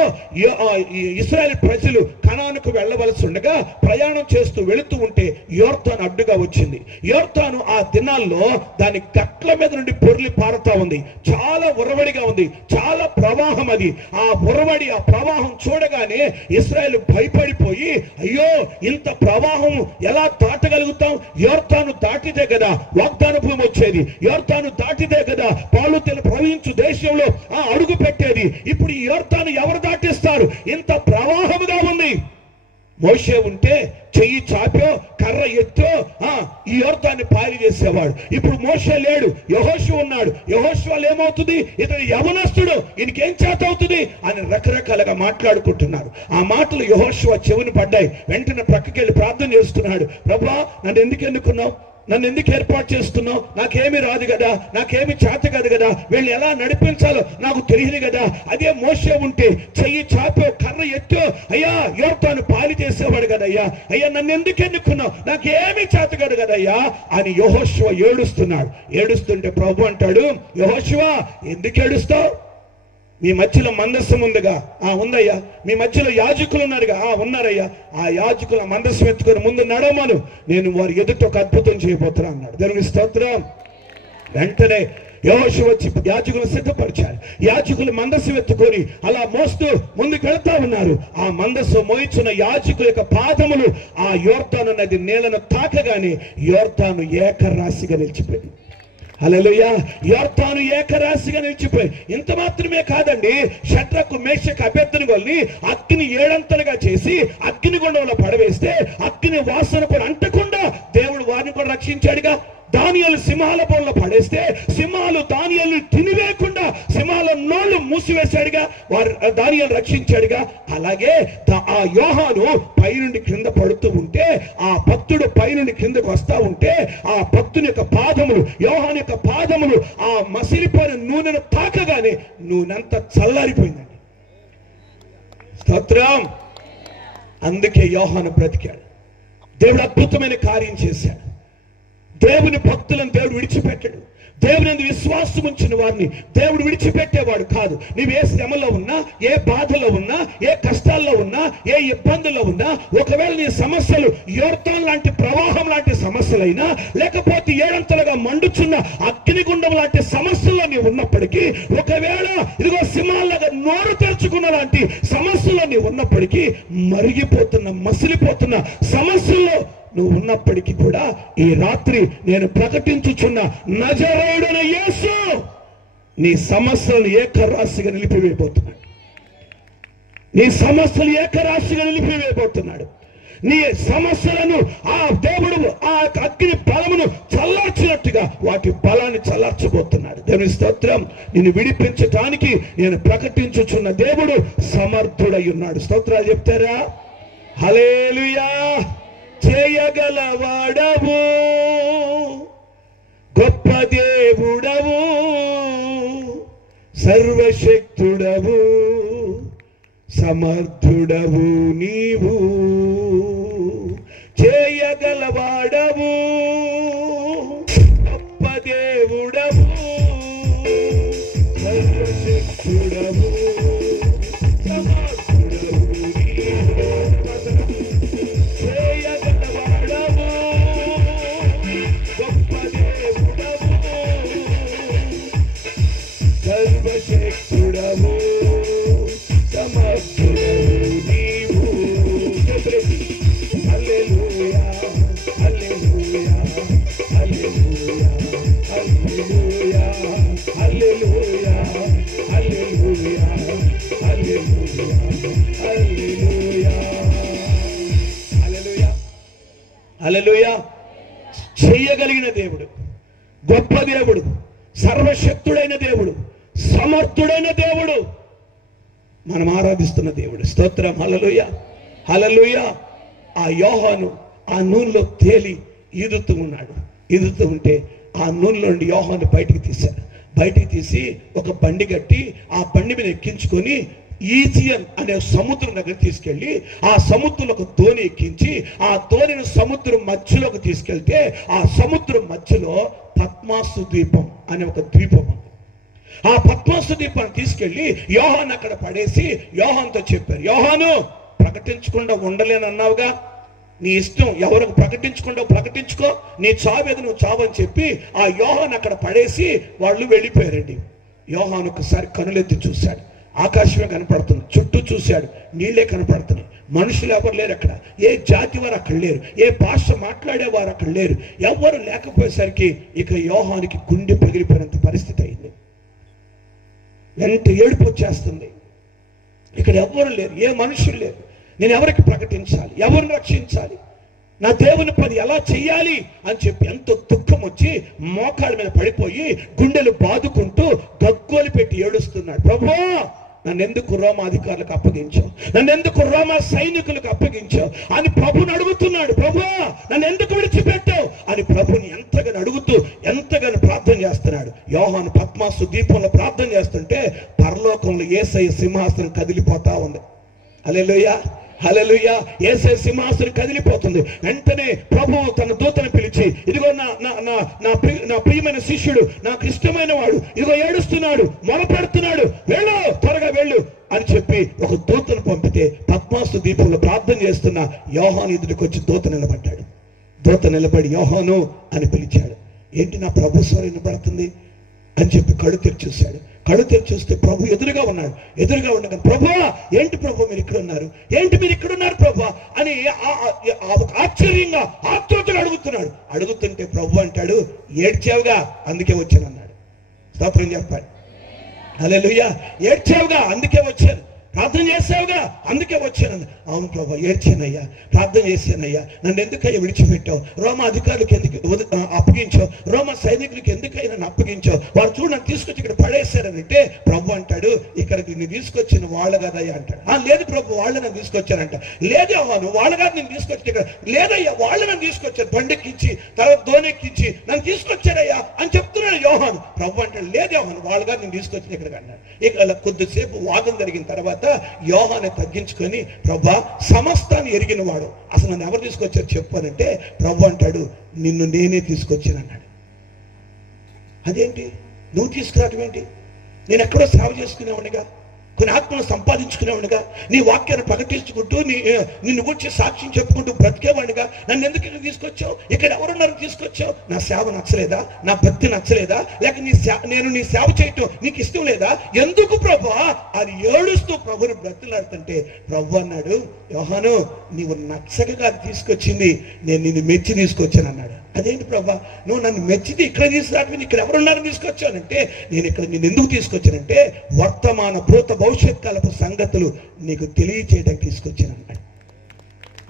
ఇశ్రాయేల్ ప్రజలు కనానుకు వెళ్ళవలసి ఉండగా ప్రయాణం చేస్తూ వెళుతూ ఉంటే యోర్దాను అడ్డుగా వచ్చింది. యోర్దాను ఆ దినాల్లో దాని గట్ల మీద నుండి పొర్లి పారుతా ఉంది. చాలా ఉరవడిగా ఉంది, చాలా ప్రవాహం. అది ఆ ఉరవడి, ఆ ప్రవాహం చూడగానే ఇశ్రాయేలు భయపడిపోయి, అయ్యో, ఇంత ప్రవాహం ఎలా దాటగలుగుతాం? యోర్దాను దాటితే కదా వాగ్దాన భూమి వచ్చేది, యోర్దాను దాటితే కదా పాలు తెలు ప్రవహించు దేశంలో అడుగు పెట్టేది. ఇప్పుడు ఈ యోర్దాను ఎవరు దాటిస్తారు? ఇంత ప్రవాహముగా ఉంది. మోషే ఉంటే చెయ్యి చాపో, కర్ర ఎత్తో ఈ యోర్దాన్ని పారి చేసేవాడు. ఇప్పుడు మోషే లేడు, యెహోషువ ఉన్నాడు. యెహోషువలో ఏమవుతుంది? ఇతడు యవనస్తుడు, ఈయనకేం చేత అవుతుంది అని రకరకాలుగా మాట్లాడుకుంటున్నారు. ఆ మాటలు యెహోషువ చెవిని పడ్డాయి. వెంటనే ప్రక్కకి వెళ్ళి ప్రార్థన చేస్తున్నాడు, ప్రభువా, నన్ను ఎందుకు ఎన్నుకున్నావు? నన్ను ఎందుకు ఏర్పాటు చేస్తున్నావు? నాకేమీ రాదు కదా, నాకేమీ చేత కాదు కదా, వీళ్ళని ఎలా నడిపించాలో నాకు తెలియదు కదా. అదే మోషే ఉంటే చెయ్యి చాపో, కర్ర ఎత్తో, అయ్యా, యోర్దాను పాలి చేసేవాడు కదయ్యా, అయ్యా, నన్ను ఎందుకు ఎన్నుకున్నావు? నాకేమీ చేత కాదు కదయ్యా అని యెహోషువ ఏడుస్తున్నాడు. ఏడుస్తుంటే ప్రభు అంటాడు, యెహోషువ, ఎందుకు ఏడుస్తావు? మీ మధ్యలో మందస్సం ఉందిగా, ఉందయ్యా. మీ మధ్యలో యాజకులు ఉన్నారుగా, ఉన్నారయ్యా. ఆ యాజకుల మందస్సం ఎత్తుకొని ముందు నడవమను, నేను వారి ఎదుట ఒక అద్భుతం చేయబోతున్నా అన్నాడు. దేవునికి స్తోత్రం. వెంటనే యెహోషువ వచ్చి యాజకులు సిద్ధపరిచారు. యాజకులు మందసం ఎత్తుకొని అలా మోస్తూ ముందుకు వెళ్తా ఉన్నారు. ఆ మందసం మోయించిన యాజకుల యొక్క పాదములు ఆ యోర్దాను నది నేలను తాకగానే యోర్దాను ఏకరాశిగా నిలిచిపోయింది. హల్లెలూయా. యోర్దాను ఏకరాశిగా నిలిచిపోయి ఇంత మాత్రమే కాదండి, షడ్రకు మేషకు అబేద్నెగోల్ని అగ్ని 7 అంతలుగా చేసి అగ్ని గుండంలో పడవేస్తే అగ్ని వాసన కూడా అంటకుండా దేవుడు వారిని కూడా రక్షించాడుగా. దానియేలు సింహాల బోన్లో పడేస్తే సింహాలు దానియేలు తినివేయకుండా సింహాల నోళ్ళు మూసివేశాడుగా, వారు దానియేలు రక్షించాడుగా. అలాగే ఆ యోహాను పైనుండి క్రింద పడుతూ ఉంటే, ఆ భక్తుడు పైనుండి కిందకు వస్తా ఉంటే ఆ భక్తుని యొక్క పాదములు, యోహాను యొక్క పాదములు ఆ మసిలిపోయిన నూనెను తాకగానే నూనెంతా చల్లారిపోయిందండి. స్తోత్రం. అందుకే యోహాను బ్రతికాడు. దేవుడు అద్భుతమైన కార్యం చేశాడు. దేవుని భక్తులను దేవుడు విడిచిపెట్టాడు. దేవుని యందు విశ్వాసం ఉంచిన వారిని దేవుడు విడిచిపెట్టేవాడు కాదు. నీవు ఏ శ్రమలో ఉన్నా, ఏ బాధలో ఉన్నా, ఏ కష్టాల్లో ఉన్నా, ఏ ఇబ్బందుల్లో ఉన్నా, ఒకవేళ నీ సమస్యలు యోర్దాను లాంటి ప్రవాహం లాంటి సమస్యలైనా, లేకపోతే 7 అంతలుగా మండుచున్న అగ్నిగుండం లాంటి సమస్యల్లో నీవు ఉన్నప్పటికీ, ఒకవేళ ఇదిగో సింహాలుగా నోరు తెరుచుకున్న లాంటి సమస్యల్లో నీవు ఉన్నప్పటికీ, మరిగిపోతున్న మసిలిపోతున్న సమస్యల్లో నువ్వు ఉన్నప్పటికీ కూడా ఈ రాత్రి నేను ప్రకటించుచున్న నజరేయుడైన యేసు నీ సమస్యలను ఏకరాశిగా నిలిపివేయబోతున్నాడు. నీ సమస్యలు ఏకరాశిగా నిలిపివేయబోతున్నాడు. నీ సమస్యలను ఆ దేవుడు ఆ అగ్ని బలమును చల్లార్చినట్టుగా వాటి బలాన్ని చల్లార్చబోతున్నాడు. దేవుని స్తోత్రం. నిన్ను విడిపించటానికి నేను ప్రకటించుచున్న దేవుడు సమర్థుడై ఉన్నాడు. స్తోత్రాలు చెప్తారా? హల్లెలూయా. చేయగలవాడవు, గొప్ప దేవుడవు, సర్వశక్తుడవు, సమర్థుడవు నీవు. చేయగలవాడవు, గొప్ప దేవుడవు, సర్వశక్తుడవు, సమర్థుడవు నీవు. సర్వశక్తుడవు, సమర్థుడవు నీవు. హల్లెలూయా, హల్లెలూయా, హల్లెలూయా, హల్లెలూయా, హల్లెలూయా, హల్లెలూయా, హల్లెలూయా, హల్లెలూయా, హల్లెలూయా, హల్లెలూయా. చేయగలిగిన దేవుడు, గొప్ప దేవుడు, సర్వశక్తుడైన దేవుడు, సమర్థుడైన దేవుడు మనం ఆరాధిస్తున్న దేవుడు. స్తోత్రం. హల్లెలూయా, హల్లెలూయా. ఆ యోహాను ఆ నూనెలో తేలి ఈదుతూ ఉన్నాడు. ఈదుతూ ఉంటే ఆ నూనెలో నుండి యోహాను బయటికి తీశారు. బయటికి తీసి ఒక బండి కట్టి ఆ బండి మీద ఎక్కించుకొని ఈజియన్ అనే సముద్రం దగ్గర తీసుకెళ్లి ఆ సముద్రంలో ఒక దోణి ఎక్కించి ఆ దోణిని సముద్రం మధ్యలోకి తీసుకెళ్తే ఆ సముద్రం మధ్యలో పద్మాసు ద్వీపం అనే ఒక ద్వీపం ఉంది. ఆ పద్మాసు ద్వీపాన్ని తీసుకెళ్లి యోహాను అక్కడ పడేసి యోహానుతో చెప్పారు, యోహాను ప్రకటించకుండా ఉండలేనన్నావుగా, నీ ఇష్టం, ఎవరికి ప్రకటించకుండా ప్రకటించుకో, నీ చావేది నువ్వు చావని చెప్పి ఆ యోహాను అక్కడ పడేసి వాళ్ళు వెళ్ళిపోయారండి. యోహాను ఒకసారి కనులెత్తి చూశాడు. ఆకాశమే కనపడుతుంది. చుట్టూ చూశాడు, నీళ్లే కనపడుతున్నాయి. మనుషులు ఎవరు లేరు అక్కడ. ఏ జాతి వారు అక్కడ లేరు. ఏ భాష మాట్లాడేవారు అక్కడ లేరు. ఎవరు లేకపోయేసరికి ఇక యోహానికి గుండె పగిలిపోయినంత పరిస్థితి అయింది. ఎంత ఏడుపు వచ్చేస్తుంది. ఇక్కడ ఎవరు లేరు, ఏ మనుషులు లేరు. నేను ఎవరికి ప్రకటించాలి, ఎవరిని రక్షించాలి, నా దేవుని పని ఎలా చెయ్యాలి అని చెప్పి ఎంతో దుఃఖం వచ్చి మోకాళ్ళ మీద పడిపోయి గుండెలు బాదుకుంటూ గగ్గోలు పెట్టి ఏడుస్తున్నాడు. ప్రభువా, నన్ను ఎందుకు రోమా అధికారులకు అప్పగించావు, నన్ను ఎందుకు రోమా సైనికులకు అప్పగించావు అని ప్రభుని అడుగుతున్నాడు. ప్రభువా, నన్ను ఎందుకు విడిచిపెట్టావు అని ప్రభుని ఎంతగానో అడుగుతూ ఎంతగానో ప్రార్థన చేస్తున్నాడు. యోహాను పద్మాసు దీపంలో ప్రార్థన చేస్తుంటే పరలోకంలో యేసయ్య సింహాసనం కదిలిపోతా ఉంది. హల్లెలూయా, హల్లెలూయా. యేసయ్య సింహాసనం కదిలిపోతుంది. వెంటనే ప్రభువు తన దూతను పిలిచి, ఇదిగో నా ప్రియమైన శిష్యుడు, నాకు ఇష్టమైన వాడు ఇదిగో ఏడుస్తున్నాడు, మొరపెడుతున్నాడు, వెళ్ళు, త్వరగా వెళ్ళు అని చెప్పి ఒక దూతను పంపితే పద్మాసు దీపంలో ప్రార్థన చేస్తున్న యోహాను ఎదుటికి వచ్చి దూత నిలబడ్డాడు. దూత నిలబడి యోహాను అని పిలిచాడు. ఏంటి నా ప్రభు స్వరం వినపడుతుంది అని చెప్పి కళ్ళు తెరిచి చూశాడు. కళ్ళు తెరిచి చూస్తే ప్రభు ఎదురుగా ఉన్నాడు. ఎదురుగా ఉండగా, ప్రభువా ఏంటి ప్రభు మీరు ఇక్కడ ఉన్నారు, ఏంటి మీరు ఇక్కడ ఉన్నారు ప్రభువా అని ఆశ్చర్యంగా ఆతృతగా అడుగుతున్నాడు. అడుగుతుంటే ప్రభు అంటాడు, ఏడ్చావుగా అందుకే వచ్చానన్నాడు. స్తోత్రం చెప్పాలి. హల్లెలూయా. ఏడ్చావుగా అందుకే వచ్చాను, ప్రార్థన చేసావుగా అందుకే వచ్చాను. అవును ప్రభా, ఏడ్చానయ్యా, ప్రార్థన చేశానయ్యా, నన్ను ఎందుకయ్యా విడిచిపెట్టావు, రోమా అధికారులకు ఎందుకు అప్పగించావు, రోమా సైనికులకు ఎందుకైనా నన్ను అప్పగించావు, వారు చూడు నన్ను తీసుకొచ్చి ఇక్కడ పడేశారనంటే ప్రభు అంటాడు, ఇక్కడికి నేను తీసుకొచ్చిన వాళ్ళు కదయ్యా అంటాడు. లేదు ప్రభు, వాళ్ళు నన్ను తీసుకొచ్చారంట. లేదు అవ్వను, వాళ్ళు కాదు నేను తీసుకొచ్చి ఇక్కడ. లేదయ్యా, వాళ్ళు నన్ను తీసుకొచ్చారు, బండెక్కించి తర్వాత దోనెక్కించి నన్ను తీసుకొచ్చారయ్యా అని చెప్తున్నాడు యోహాను. ప్రభు అంటాడు, లేదు అవ్వను, వాళ్ళు కాదు నేను తీసుకొచ్చిన ఇక్కడికి అన్నాడు. ఇక కొద్దిసేపు వాదం జరిగిన తర్వాత యోహాను తగ్గించుకొని, ప్రభా సమస్తాన్ని ఎరిగిన వాడు, అసలు నన్ను ఎవరు తీసుకొచ్చారు చెప్పానంటే ప్రభు అంటాడు, నిన్ను నేనే తీసుకొచ్చానన్నాడు. అదేంటి నువ్వు తీసుకురావడం ఏంటి, నేను ఎక్కడో సేవ చేసుకునేవాడిగా, కొన్ని ఆత్మను సంపాదించుకునేవాడిగా, నీ వాక్యాన్ని ప్రకటించుకుంటూ నిన్ను గురించి సాక్ష్యం చెప్పుకుంటూ బ్రతికేవాడిగా నన్ను ఎందుకు ఇక్కడ తీసుకొచ్చావు, ఇక్కడ ఎవరున్నారు తీసుకొచ్చావు, నా సేవ నచ్చలేదా, నా భక్తి నచ్చలేదా, లేక నేను నీ సేవ చేయటం నీకు ఇష్టం లేదా, ఎందుకు ప్రభు అని ఏడుస్తూ ప్రభుని బ్రతులాడుతుంటే ప్రభు అన్నాడు, యోహాను నీవు నచ్చగా తీసుకొచ్చింది, నేను నిన్ను మెచ్చి తీసుకొచ్చాను అన్నాడు. అదేంటి ప్రభా, నువ్వు నన్ను మెచ్చితే ఇక్కడ తీసుకురావడం, ఇక్కడ ఎవరున్నారని తీసుకొచ్చానంటే, నేను ఇక్కడ నేను ఎందుకు తీసుకొచ్చానంటే వర్తమాన భూత భవిష్యత్ కాలపు సంగతులు నీకు తెలియచేయడానికి తీసుకొచ్చాను అన్నాడు.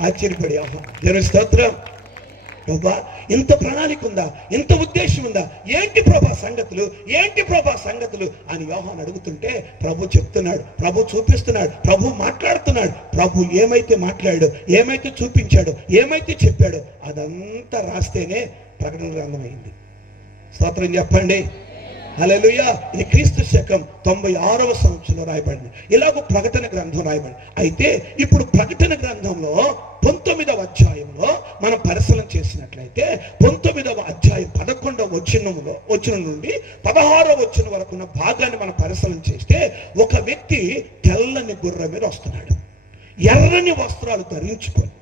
ఆశ్చర్యపడి దేవుని స్తోత్రం. ప్రభా ఇంత ప్రణాళిక ఉందా, ఇంత ఉద్దేశం ఉందా, ఏంటి ప్రభా సంగతులు, ఏంటి ప్రభా సంగతులు అని యోహాను అడుగుతుంటే ప్రభు చెప్తున్నాడు, ప్రభు చూపిస్తున్నాడు, ప్రభు మాట్లాడుతున్నాడు. ప్రభు ఏమైతే మాట్లాడాడో, ఏమైతే చూపించాడో, ఏమైతే చెప్పాడో అదంతా రాస్తేనే ప్రకటన గ్రంథం అయింది. స్తోత్రం చెప్పండి. హల్లెలూయా. ఇది క్రీస్తు శకం 96వ సంవత్సరంలో రాయబడింది. ఇలాగ ప్రకటన గ్రంథం రాయబడింది. అయితే ఇప్పుడు ప్రకటన గ్రంథంలో 19వ అధ్యాయంలో మనం పరిశీలన చేసినట్లయితే 19వ అధ్యాయం 11వ వచనం నుండి 16వ వచనం వరకు ఉన్న భాగాన్ని మనం పరిశీలన చేస్తే, ఒక వ్యక్తి తెల్లని గుర్రం మీద వస్తున్నాడు, ఎర్రని వస్త్రాలు ధరించుకొని,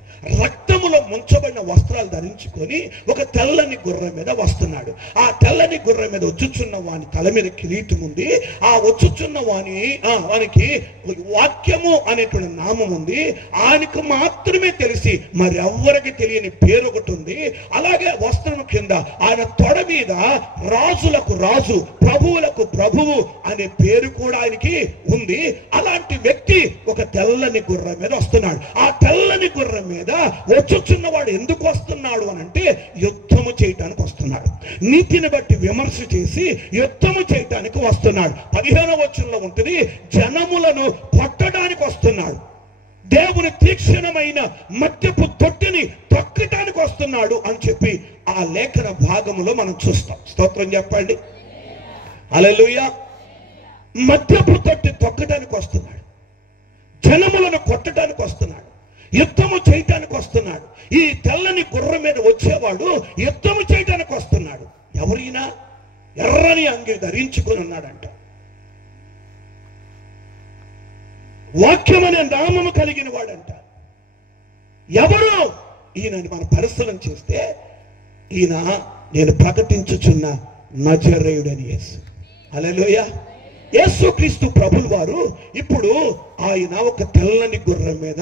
రక్తములో ముంచబడిన వస్త్రాలు ధరించుకొని ఒక తెల్లని గుర్రం మీద వస్తున్నాడు. ఆ తెల్లని గుర్రం మీద వచ్చుచున్న వాని తల మీద కిరీటం ఉంది. ఆ వచ్చుచున్న వానికి వాక్యము అనేటువంటి నామం ఉంది. ఆయనకు మాత్రమే తెలిసి మరెవ్వరికి తెలియని పేరు ఒకటి ఉంది. అలాగే వస్త్రము కింద ఆయన తొడ మీద రాజులకు రాజు, ప్రభువులకు ప్రభువు అనే పేరు కూడా ఆయనకి ఉంది. అలాంటి వ్యక్తి ఒక తెల్లని గుర్రం మీద వస్తున్నాడు. ఆ తెల్లని గుర్రం మీద వచ్చుచున్నవాడు ఎందుకు వస్తున్నాడు అని అంటే, యుద్ధము చేయటానికి వస్తున్నాడు. నీతిని బట్టి విమర్శ చేసి యుద్ధము చేయటానికి వస్తున్నాడు. 15వ వచనంలో ఉంటుంది, జనములను కొట్టడానికి వస్తున్నాడు. దేవుని తీక్షణమైన మద్యపు తొట్టిని తొక్కటానికి వస్తున్నాడు అని చెప్పి ఆ లేఖన భాగములో మనం చూస్తాం. స్తోత్రం చెప్పండి. హల్లెలూయా. మద్యపు తొట్టి తొక్కటానికి వస్తున్నాడు, జనములను కొట్టడానికి వస్తున్నాడు, యుద్ధము చేయటానికి వస్తున్నాడు. ఈ తెల్లని గుర్రం మీద వచ్చేవాడు యుద్ధము చేయటానికి వస్తున్నాడు. ఎవరైనా ఎర్రని అంగి ధరించుకొని ఉన్నాడంట. వాక్యం అనే నామము కలిగిన వాడంట. ఎవరు ఈయనని మనం పరిశీలన చేస్తే, ఈయన నేను ప్రకటించుచున్న నజరేయుడని యేసు. హల్లెలూయా. యేసుక్రీస్తు ప్రభువు వారు ఇప్పుడు ఆయన ఒక తెల్లని గుర్రం మీద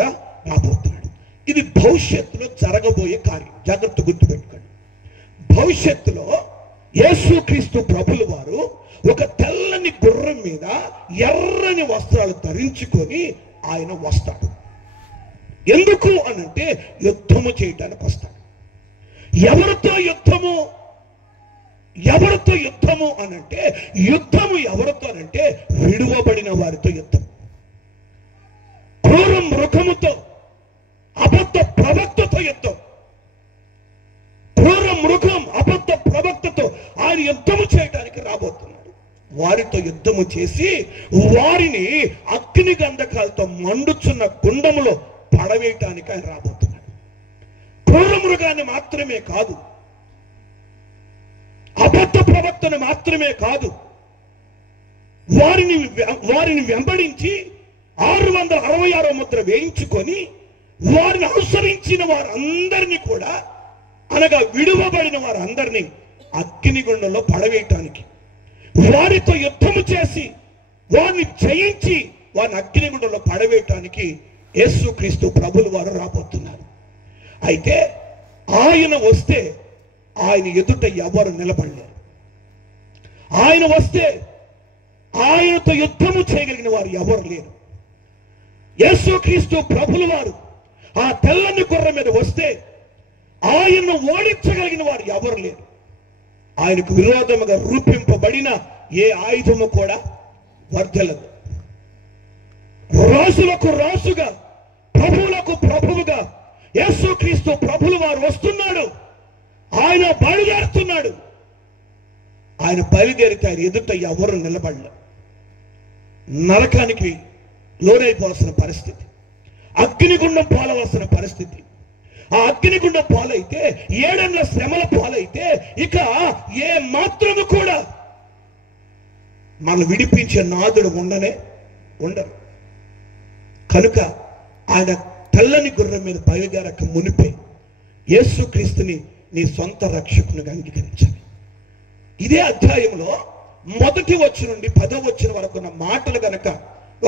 రాబోతున్నాడు. ఇది భవిష్యత్తులో జరగబోయే కార్యం, జాగ్రత్త గుర్తుపెట్టుకోండి. భవిష్యత్తులో యేసుక్రీస్తు ప్రభువు వారు ఒక తెల్లని గుర్రం మీద ఎర్రని వస్త్రాలు ధరించుకొని ఆయన వస్తాడు. ఎందుకు అనంటే యుద్ధము చేయడానికి వస్తాడు. ఎవరితో యుద్ధము? ఎవరితో యుద్ధము అనంటే, యుద్ధము ఎవరితో అనంటే విడువబడిన వారితో యుద్ధం. క్రూర మృగముతో, అబద్ధ ప్రవక్తతో యుద్ధం. క్రూర మృగం, అబద్ధ ప్రవక్తతో ఆయన యుద్ధము చేయడానికి రాబోతున్నాడు. వారితో యుద్ధము చేసి వారిని అగ్ని గంధకాలతో మండుచున్న గుండములో పడవేయటానికి ఆయన రాబోతున్నాడు. క్రూర మృగాన్ని మాత్రమే కాదు, అబద్ధ ప్రవక్తను మాత్రమే కాదు, వారిని వెంబడించి 666వ ముద్ర వేయించుకొని వారిని అనుసరించిన వారందరినీ కూడా, అనగా విడువబడిన వారందరినీ అగ్నిగుండంలో పడవేయటానికి, వారితో యుద్ధము చేసి వారిని జయించి వారిని అగ్నిగుండంలో పడవేయటానికి యేసుక్రీస్తు ప్రభులు వారు రాబోతున్నారు. అయితే ఆయన వస్తే ఆయన ఎదుట ఎవరు నిలబడలేరు. ఆయన వస్తే ఆయనతో యుద్ధము చేయగలిగిన వారు ఎవరు లేరు. యేసుక్రీస్తు ప్రభులు వారు ఆ తెల్లని గుర్ర మీద వస్తే ఆయన్ను ఓడించగలిగిన వారు ఎవరు లేరు. ఆయనకు విరోధముగా రూపింపబడిన ఏ ఆయుధము కూడా వర్ధలదు. రాజులకు రాజుగా, ప్రభువులకు ప్రభువుగా యేసుక్రీస్తు ప్రభులు వారు వస్తున్నాడు. ఆయన బయలుదేరుతున్నాడు. ఆయన బయలుదేరితే ఆయన ఎదుట ఎవరు నిలబడలేరు. నరకానికి లోనైపోవాల్సిన పరిస్థితి, అగ్నిగుండం పాలవలసిన పరిస్థితి. ఆ అగ్నిగుండం పాలైతే, 7 ఏళ్ల శ్రమల పాలైతే ఇక ఏ మాత్రము కూడా మనం విడిపించే నాదుడు ఉండరు. కనుక ఆయన తెల్లని గుర్రం మీద బయలుదేరక మునిపే యేసుక్రీస్తుని నీ సొంత రక్షకునిగా అంగీకరించాలి. ఇదే అధ్యాయంలో 1వ వచనం నుండి 10వ వచనం వరకు ఉన్న మాటలు గనక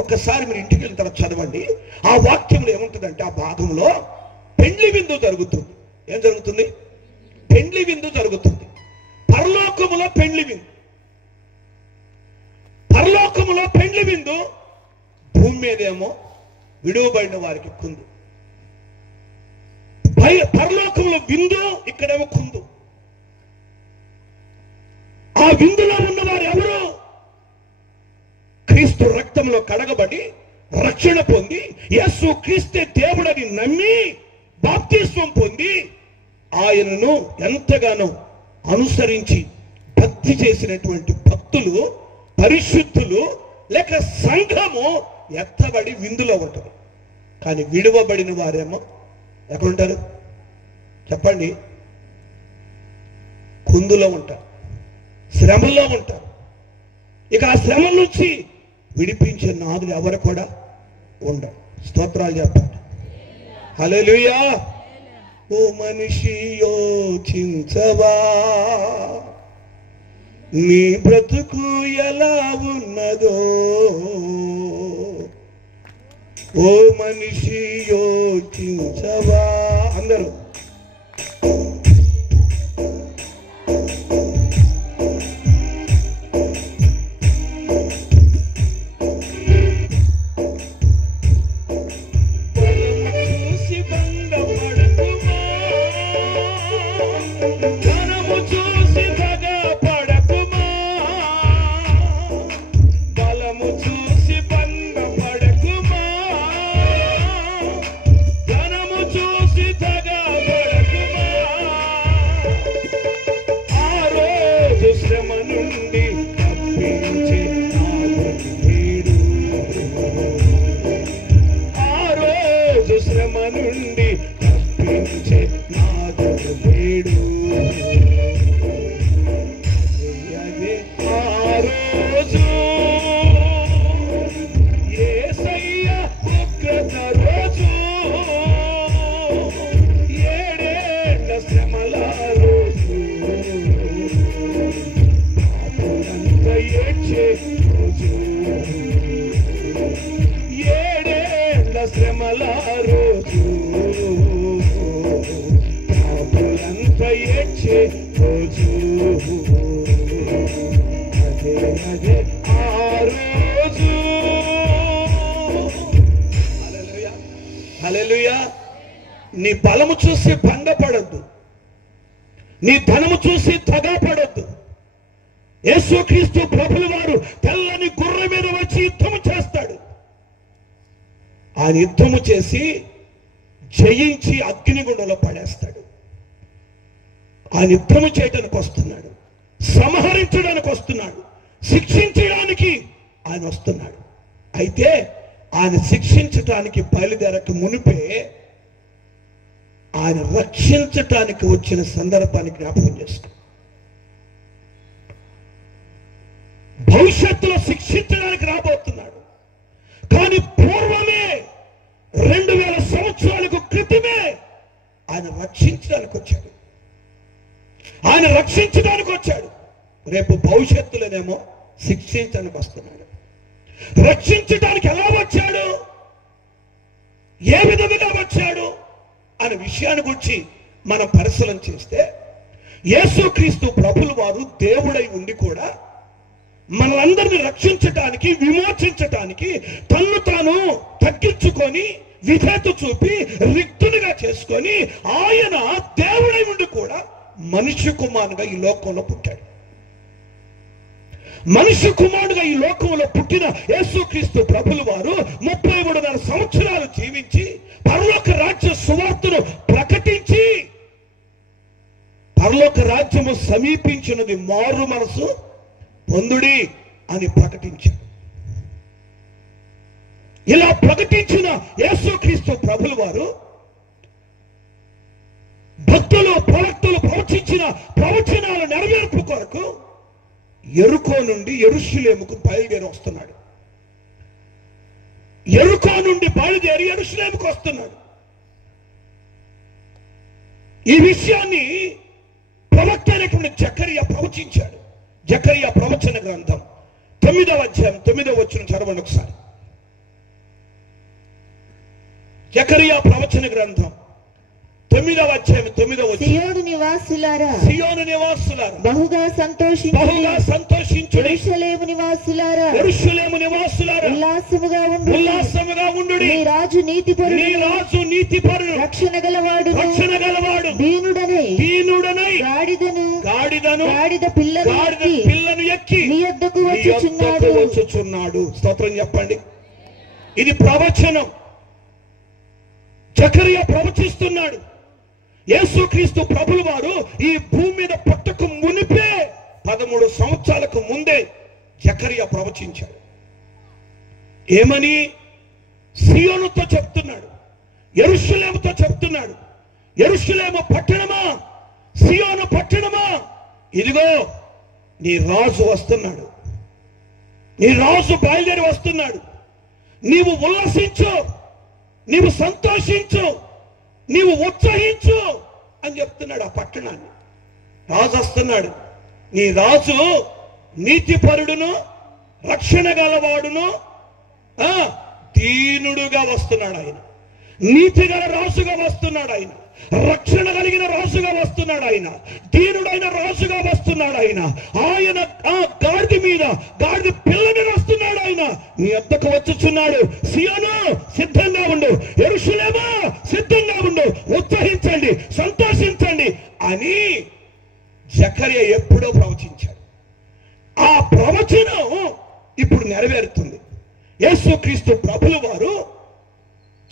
ఒక్కసారి మీరు ఇంటికి వెళ్ళిన తర్వాత చదవండి. ఆ వాక్యంలో ఏముంటుందంటే, ఆ భాగంలో పెండ్లి విందు జరుగుతుంది. ఏం జరుగుతుంది? పెండ్లి విందు జరుగుతుంది. పరలోకములో పెండ్లి విందు. పరలోకములో పెండ్లి విందు, భూమి మీదేమో విడువబడిన వారికి కుందు. పరలోకంలో విందు, ఇక్కడేమో కుందు. ఆ విందులో ఉన్నవారు ఎవరు? క్రీస్తు రక్తంలో కడగబడి రక్షణ పొంది యేసు క్రీస్తే దేవుడని నమ్మి బాప్తిస్వం పొంది ఆయనను ఎంతగానో అనుసరించి భక్తి చేసినటువంటి భక్తులు, పరిశుద్ధులు లేక సంఘము ఎత్తబడి విందులో ఉంటారు. కానీ విడువబడిన వారేమో ఎక్కడుంటారు చెప్పండి? కుందులో ఉంటారు, శ్రమల్లో ఉంటారు. ఇక ఆ శ్రమ నుంచి విడిపించే నాదులు ఎవరు కూడా ఉండరు. స్తోత్రాలు చెప్పండి. హల్లెలూయా. ఓ మనిషి యోచించవా, నీ బ్రతుకు ఎలా ఉన్నదో. ఓ మనిషి యోచించవా. అందరూ నీ బలము చూసి భంగపడద్దు, నీ ధనము చూసి తగాపడద్దు. యేసుక్రీస్తు ప్రభుల వారు తెల్లని గుర్ర మీద వచ్చి యుద్ధము చేస్తాడు. ఆయన యుద్ధము చేసి జయించి అగ్నిగుండంలో పడేస్తాడు. ఆయన యుద్ధము చేయడానికి వస్తున్నాడు, సంహరించడానికి వస్తున్నాడు, శిక్షించడానికి ఆయన వస్తున్నాడు. అయితే ఆయన శిక్షించటానికి బయలుదేరక మునిపే ఆయన రక్షించటానికి వచ్చిన సందర్భాన్ని జ్ఞాపకం చేసుకో. భవిష్యత్తులో శిక్షించడానికి రాబోతున్నాడు. కానీ పూర్వమే 2000 సంవత్సరాలకు క్రితమే ఆయన రక్షించడానికి వచ్చాడు. ఆయన రక్షించడానికి వచ్చాడు. రేపు భవిష్యత్తులోనేమో శిక్షించడానికి వస్తున్నాడు. రక్షించడానికి ఎలా వచ్చాడు, ఏ విధంగా వచ్చాడు అనే విషయాన్ని గురించి మనం పరిశీలన చేస్తే, యేసుక్రీస్తు ప్రభుల వారు దేవుడై ఉండి కూడా మనలందరినీ రక్షించటానికి, విమోచించటానికి తన్ను తాను తగ్గించుకొని విధేయత చూపి రిక్తునిగా చేసుకొని ఆయన దేవుడై ఉండి కూడా మనిషి కుమారుడుగా ఈ లోకంలో పుట్టాడు. మనిషి కుమారుడుగా ఈ లోకంలో పుట్టిన యేసుక్రీస్తు ప్రభుల వారు 33.5 సంవత్సరాలు జీవించి పరలోక రాజ్య సువార్తను ప్రకటించి పరలోక రాజ్యము సమీపించినది, మారు మనసు పొందుడి అని ప్రకటించారు. ఇలా ప్రకటించిన యేసుక్రీస్తు ప్రభుల వారు భక్తులు ప్రవక్తలు ప్రవచించిన ప్రవచనాల నెరవేర్పు కొరకు యెరికో నుండి యెరూషలేముకు బయలుదేరి వస్తున్నాడు. యెరికో నుండి బయలుదేరి యెరూషలేముకు వస్తున్నాడు. ఈ విషయాన్ని ప్రవక్త అయినటువంటి జకరియా ప్రవచించాడు. జకరియా ప్రవచన గ్రంథం 9వ అధ్యాయం 9వ వచనం చదవండి ఒకసారి. జకరియా ప్రవచన గ్రంథం 9వ అధ్యాయం 9వ వచనం. సియోను నివాసులారా, సియోను నివాసులారా బహుగా సంతోషించుడి. యెరూషలేము నివాసులారా, యెరూషలేము నివాసులారా ఉల్లాసముగా ఉండుడి. ఉల్లాసముగా ఉండుడి. నీ రాజు నీతిపరుడు, నీ రాజు నీతిపరుడు, రక్షణ గలవాడు, దీనుడనై గాడిద పిల్లను ఎక్కి నీ యొద్దకు వచ్చుచున్నాడు. స్తోత్రం చెప్పండి. ఇది ప్రవచనం. జకరియా ప్రవచిస్తున్నాడు. యేసుక్రీస్తు ప్రభుల వారు ఈ భూమి మీద పుట్టక మునిపే 13 సంవత్సరాలకు ముందే జకరియా ప్రవచించాడు. ఏమని? సియోనుతో చెప్తున్నాడు, యెరూషలేముతో చెప్తున్నాడు. యెరూషలేము పట్టణమా, సియోను పట్టణమా, ఇదిగో నీ రాజు వస్తున్నాడు. నీ రాజు బయలుదేరి వస్తున్నాడు. నీవు ఉల్లసించు, నీవు సంతోషించు, నీవు ఉత్సహించు అని చెప్తున్నాడు ఆ పట్టణాన్ని. రాజు వస్తున్నాడు. నీ రాజు నీతిపరుడును, రక్షణ గలవాడును, దీనుడుగా వస్తున్నాడు. ఆయన నీతి గల రాజుగా వస్తున్నాడు. ఆయన రక్షణ కలిగిన రాజుగా వస్తున్నాడు. ఆయన దీనుడైన రాజుగా వస్తున్నాడు. ఆయన గాడిద మీద గాడిద పిల్ల మీద వస్తున్నాడు. ఆయన నీ వద్దకు వచ్చుచున్నాడు. సియోను సిద్ధంగా ఉండు, యెరూషలేము సిద్ధంగా ఉండు, ఉత్సహించండి, సంతోషించండి అని జకరియా ఎప్పుడో ప్రవచించాడు. ఆ ప్రవచనం ఇప్పుడు నెరవేరుతుంది. యేసుక్రీస్తు ప్రభుల వారు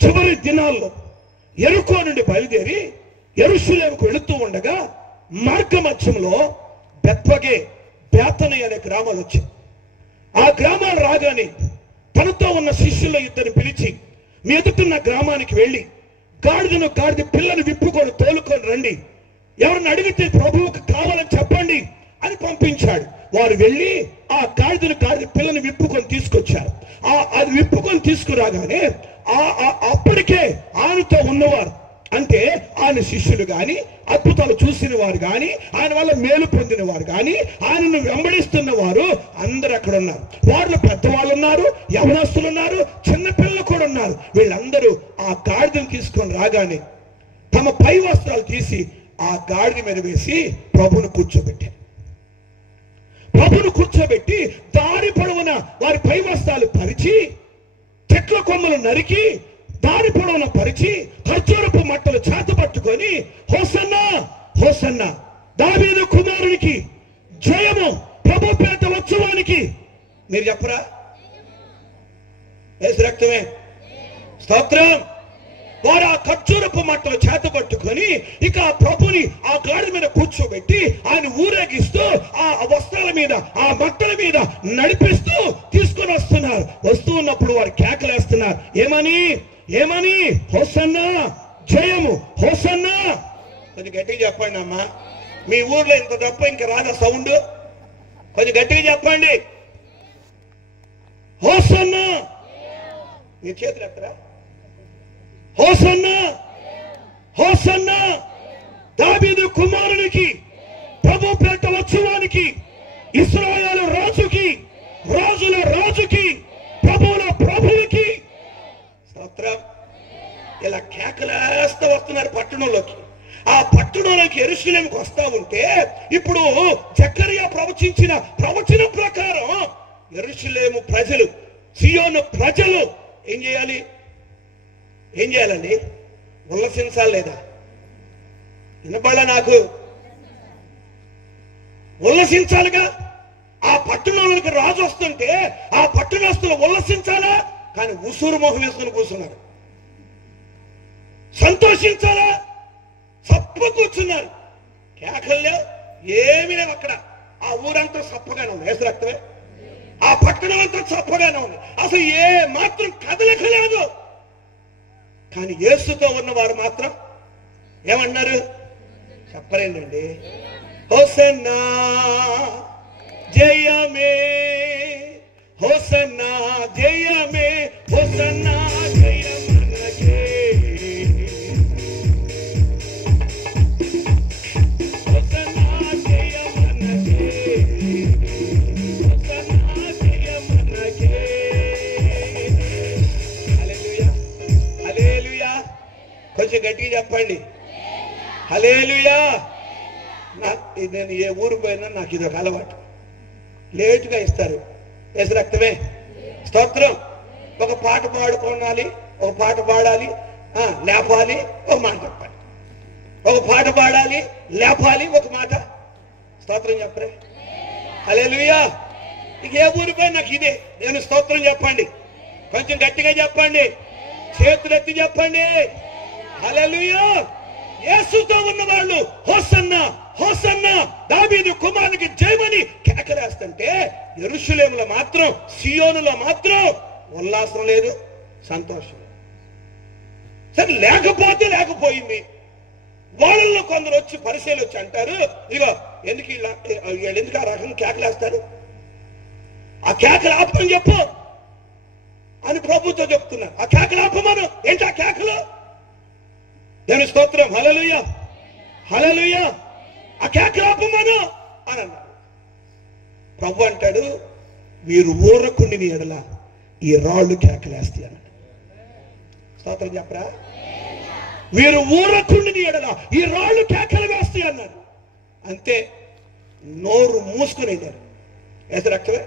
చివరి దినాల్లో యెరికో నుండి బయలుదేరి యెరూషలేముకు వెళుతూ ఉండగా మార్గ మధ్యంలో బేతనీ అనే గ్రామాలు వచ్చాయి. ఆ గ్రామాలు రాగానే తనతో ఉన్న శిష్యుల ఇద్దరిని పిలిచి, మీ ఎదుటిన్న గ్రామానికి వెళ్ళి గాడిద పిల్లని విప్పుకొని తోలుకొని రండి, ఎవరిని అడిగితే ప్రభువుకు కావాలని చెప్పండి అని పంపించాడు. వారు వెళ్ళి ఆ గాడిద పిల్లని విప్పుకొని తీసుకొచ్చారు. అది విప్పుకొని తీసుకురాగానే అప్పటికే ఆయనతో ఉన్నవారు, అంటే ఆయన శిష్యులు గాని, అద్భుతాలు చూసిన వారు గాని, ఆయన వల్ల మేలు పొందిన వారు గాని, ఆయనను వెంబడిస్తున్న వారు అందరూ అక్కడ ఉన్నారు. వారిలో పెద్దవాళ్ళు ఉన్నారు, యవనస్తులు ఉన్నారు, చిన్నపిల్లలు కూడా ఉన్నారు. వీళ్ళందరూ ఆ గాడిదను తీసుకొని రాగానే తమ పై వస్త్రాలు తీసి ఆ గాడిద మీద వేసి ప్రభువును కూర్చోబెట్టి దారి పొడవున వారి పై వస్త్రాలు పరిచి, చెట్ల కొమ్మలు నరికి దారి పొడవున పరిచి, ఖర్జూరపు మట్టలు చేత పట్టుకొని, హోసన్నా హోసన్నా దావీదు కుమారునికి జయము, ప్రభు పేట ఉత్సవానికి, మీరు చెప్పరా? యేసు రక్తమే, స్తోత్రం. వారు ఆ ఖర్జూరపు మట్టలు చేత పట్టుకొని ఇక ఆ ప్రభుని ఆ గాడి మీద కూర్చోబెట్టి ఆయన ఊరేగిస్తూ ఆ వస్త్రాల మీద ఆ మట్టల మీద నడిపిస్తూ తీసుకొని వస్తున్నారు. వస్తూ ఉన్నప్పుడు వారు కేకలేస్తున్నారు. ఏమని? హోసన్నా, జయము, హోసన్నా. కొంచెం గట్టిగా చెప్పండి అమ్మా. మీ ఊర్లో ఇంత తప్ప ఇంకా రాదా సౌండ్? కొంచెం గట్టిగా చెప్పండి. హోసన్నా. మీ చేతులు ఎత్తరా? హోసన్నా, హోసన్నా దావీదు కుమారునికి, ప్రభు పేట ఉత్సవానికి. ఇశ్రాయేలు రాజుకి, రాజుల రాజుకి, ప్రభువుల ప్రభువుకి స్తోత్రం. ఇలా కేకలేస్తూ వస్తున్నారు పట్టణంలోకి. ఆ పట్టణంలోకి యెరూషలేముకి వస్తా ఉంటే ఇప్పుడు జకరియా ప్రవచించిన ప్రవచనం ప్రకారం యెరూషలేము ప్రజలు, సియోను ప్రజలు ఏం చేయాలి? ఏం చేయాలండి? ఉల్లసించాలి లేదా? వినపడ నాకు? ఉల్లసించాలిగా. ఆ పట్టణంలోకి రాజు వస్తుంటే ఆ పట్టణస్తులు ఉల్లసించాలా? కానీ ఉసూరు మొహం వేసుకుని కూర్చున్నారు. సంతోషించాలా? సప్ప కూర్చున్నారు. కేకల్లో ఏమీ లేవు అక్కడ. ఆ ఊరంతా సప్పగానే ఉంది. ఏసు రక్తమే. ఆ పట్టణం అంతా సప్పగానే ఉంది. అసలు ఏ మాత్రం కదలిక లేదు. కానీ యేసుతో ఉన్నవారు మాత్రం ఏమన్నారు చెప్పలేండి. హోసన్నా జయమే, హోసన్నా జయమే, హోసన్నా జయమనకే, హోసన్నా జయమనకే, హోసన్నా జయమనకే. హల్లెలూయా, హల్లెలూయా. కొంచెం గట్టిగా చెప్పండి. హల్లెలూయా. నేను ఏ ఊరు పోయినా నాకు ఇది ఒక అలవాటు. లేటుగా ఇస్తారు. యేసు రక్తమే. స్తోత్రం. ఒక పాట పాడుకోవాలి, ఒక పాట పాడాలి, లేపాలి, ఒక మాట చెప్పాలి. ఒక పాట పాడాలి, లేపాలి, ఒక మాట స్తోత్రం చెప్పరే. హల్లెలూయా. ఇక ఏ ఊరు పోయినా నాకు ఇదే. నేను స్తోత్రం చెప్పండి. కొంచెం గట్టిగా చెప్పండి. చేతులు ఎత్తి చెప్పండి. హల్లెలూయా. యేసుతో ఉన్న వాళ్ళు హోసన్నా హోసన్నా దావీదు కుమారునికి జయమని కేకలేస్తుంటే యెరూషలేములో మాత్రం, సియోనులో మాత్రం ఉల్లాసం లేదు, సంతోషం. సరే, లేకపోయింది. వాళ్ళల్లో కొందరు వచ్చి పరిశీలి వచ్చి అంటారు, ఇదిగో ఎందుకు ఎందుకు ఆ రకం కేకలేస్తారు? ఆ కేకలు ఆపమని చెప్పు అని ప్రభుత్వం చెప్తున్నారు. ఆ కేకలు ఆపమను. ఏంటి ఆ కేకలు? దేవుని స్తోత్రం. హల్లెలూయా, హల్లెలూయా. ఆ కేకలు ఆపమను అని అన్నారు. ప్రభు అంటాడు, మీరు ఊరకుండిని ఎడల ఈ రాళ్ళు కేకలేస్తాయి అన్నాడు. స్తోత్రం చెప్పరా? వీరు ఊరకుండిని ఎడల ఈ రాళ్ళు కేకలు వేస్తాయి అన్నాడు. అంతే, నోరు మూసుకుని వెళ్ళారు. యేసు రక్తమే.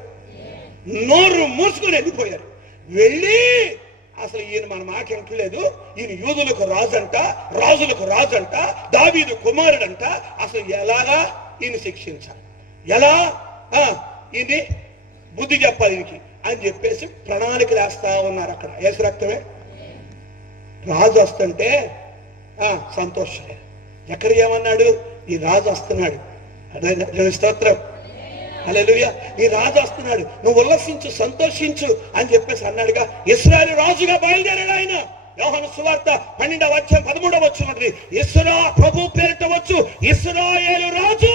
నోరు మూసుకుని వెళ్ళిపోయారు. వెళ్ళి అసలు ఈయన మన మాట వింటలేదు, ఈయన యూదులకు రాజంట, రాజులకు రాజంట, దావీదు కుమారుడంట, అసలు ఎలాగా ఈయన శిక్షించాలి, ఎలా ఇది బుద్ధి చెప్పాలి ఈయనకి అని చెప్పేసి ప్రణాళికలు వేస్తా ఉన్నారు అక్కడ. యేసు రక్తమే. రాజు వస్తుంటే సంతోషమే. ఎక్కడ ఏమన్నాడు? ఈ రాజు వస్తున్నాడు. అదే స్తోత్రం. హల్లెలూయా. ఈ రాజు వస్తున్నాడు, నువ్వు ఉల్లసించు, సంతోషించు అని చెప్పేసి అన్నాడుగా. ఇశ్రాయేలు రాజుగా బయలుదేరాడు ఆయన. యోహాను సువార్త 12వ అధ్యాయం 13వ వచనం, ఇశ్రా ప్రభు పేరిట వచ్చు ఇశ్రాయేలు రాజు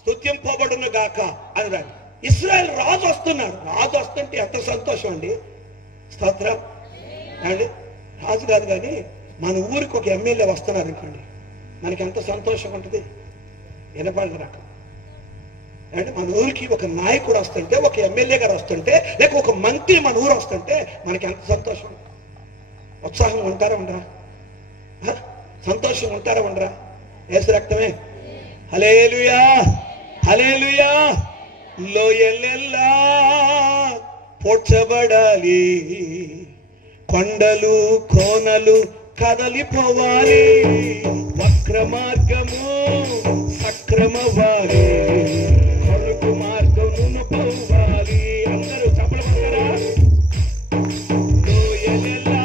స్తుతింపబడును గాక అని. ఇశ్రాయేలు రాజు వస్తున్నాడు. రాజు వస్తుంటే ఎంత సంతోషం అండి. స్తోత్రం అండి. రాజు కాదు కానీ మన ఊరికి ఒక ఎమ్మెల్యే వస్తున్నారు అనుకోండి, మనకి ఎంత సంతోషం ఉంటుంది. వినపడిన రకం అంటే మన ఊరికి ఒక నాయకుడు వస్తుంటే, ఒక ఎమ్మెల్యే గారు వస్తుంటే, లేక ఒక మంత్రి మన ఊరు వస్తుంటే మనకి ఎంత సంతోషం. ఉత్సాహం ఉంటారా ఉండరా? సంతోషం ఉంటారా ఉండరా? యేసు రక్తమే. హల్లెలూయా, హల్లెలూయా. లోయలెల్లా పోడ్చబడాలి, కొండలు కోనలు కదలిపోవాలి, వక్ర మార్గము సక్రమవాలి, కొరకు మార్గమును పోవాలి. అందరూ చప్పలు కొడతారా? లోయలెల్లా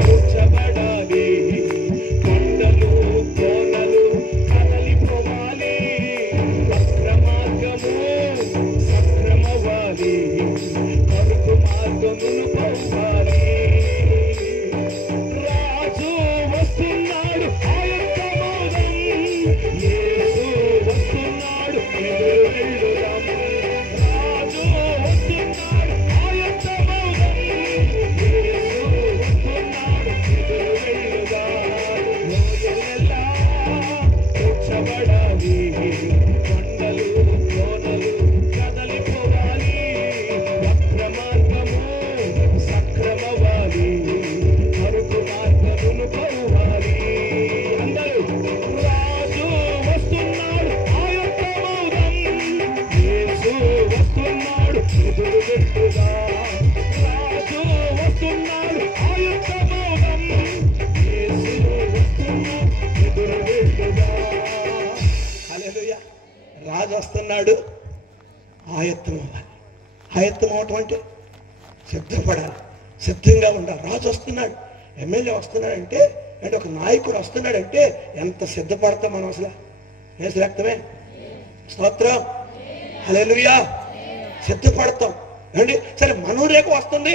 పోడ్చబడాలి, కొండలు కోనలు కదలిపోవాలి, వక్ర మార్గము సక్రమవాలి, కొరకు మార్గమును పోవాలి. రాజు వస్తున్నాడు, ఆయన ప్రమోదం. యేసు వస్తున్నాడు, వస్తున్నాడు, ఆయత్తం అవ్వాలి. ఆయత్తం అవటం అంటే సిద్ధపడాలి, సిద్ధంగా ఉండాలి. రాజు వస్తున్నాడు, ఎమ్మెల్యే వస్తున్నాడంటే, అంటే ఒక నాయకుడు వస్తున్నాడంటే ఎంత సిద్ధపడతాం మనం అసలు. యేసు రక్తమే, స్తోత్రం, హల్లెలూయా. సిద్ధపడతాం అండి. సరే మనూరేక వస్తుంది,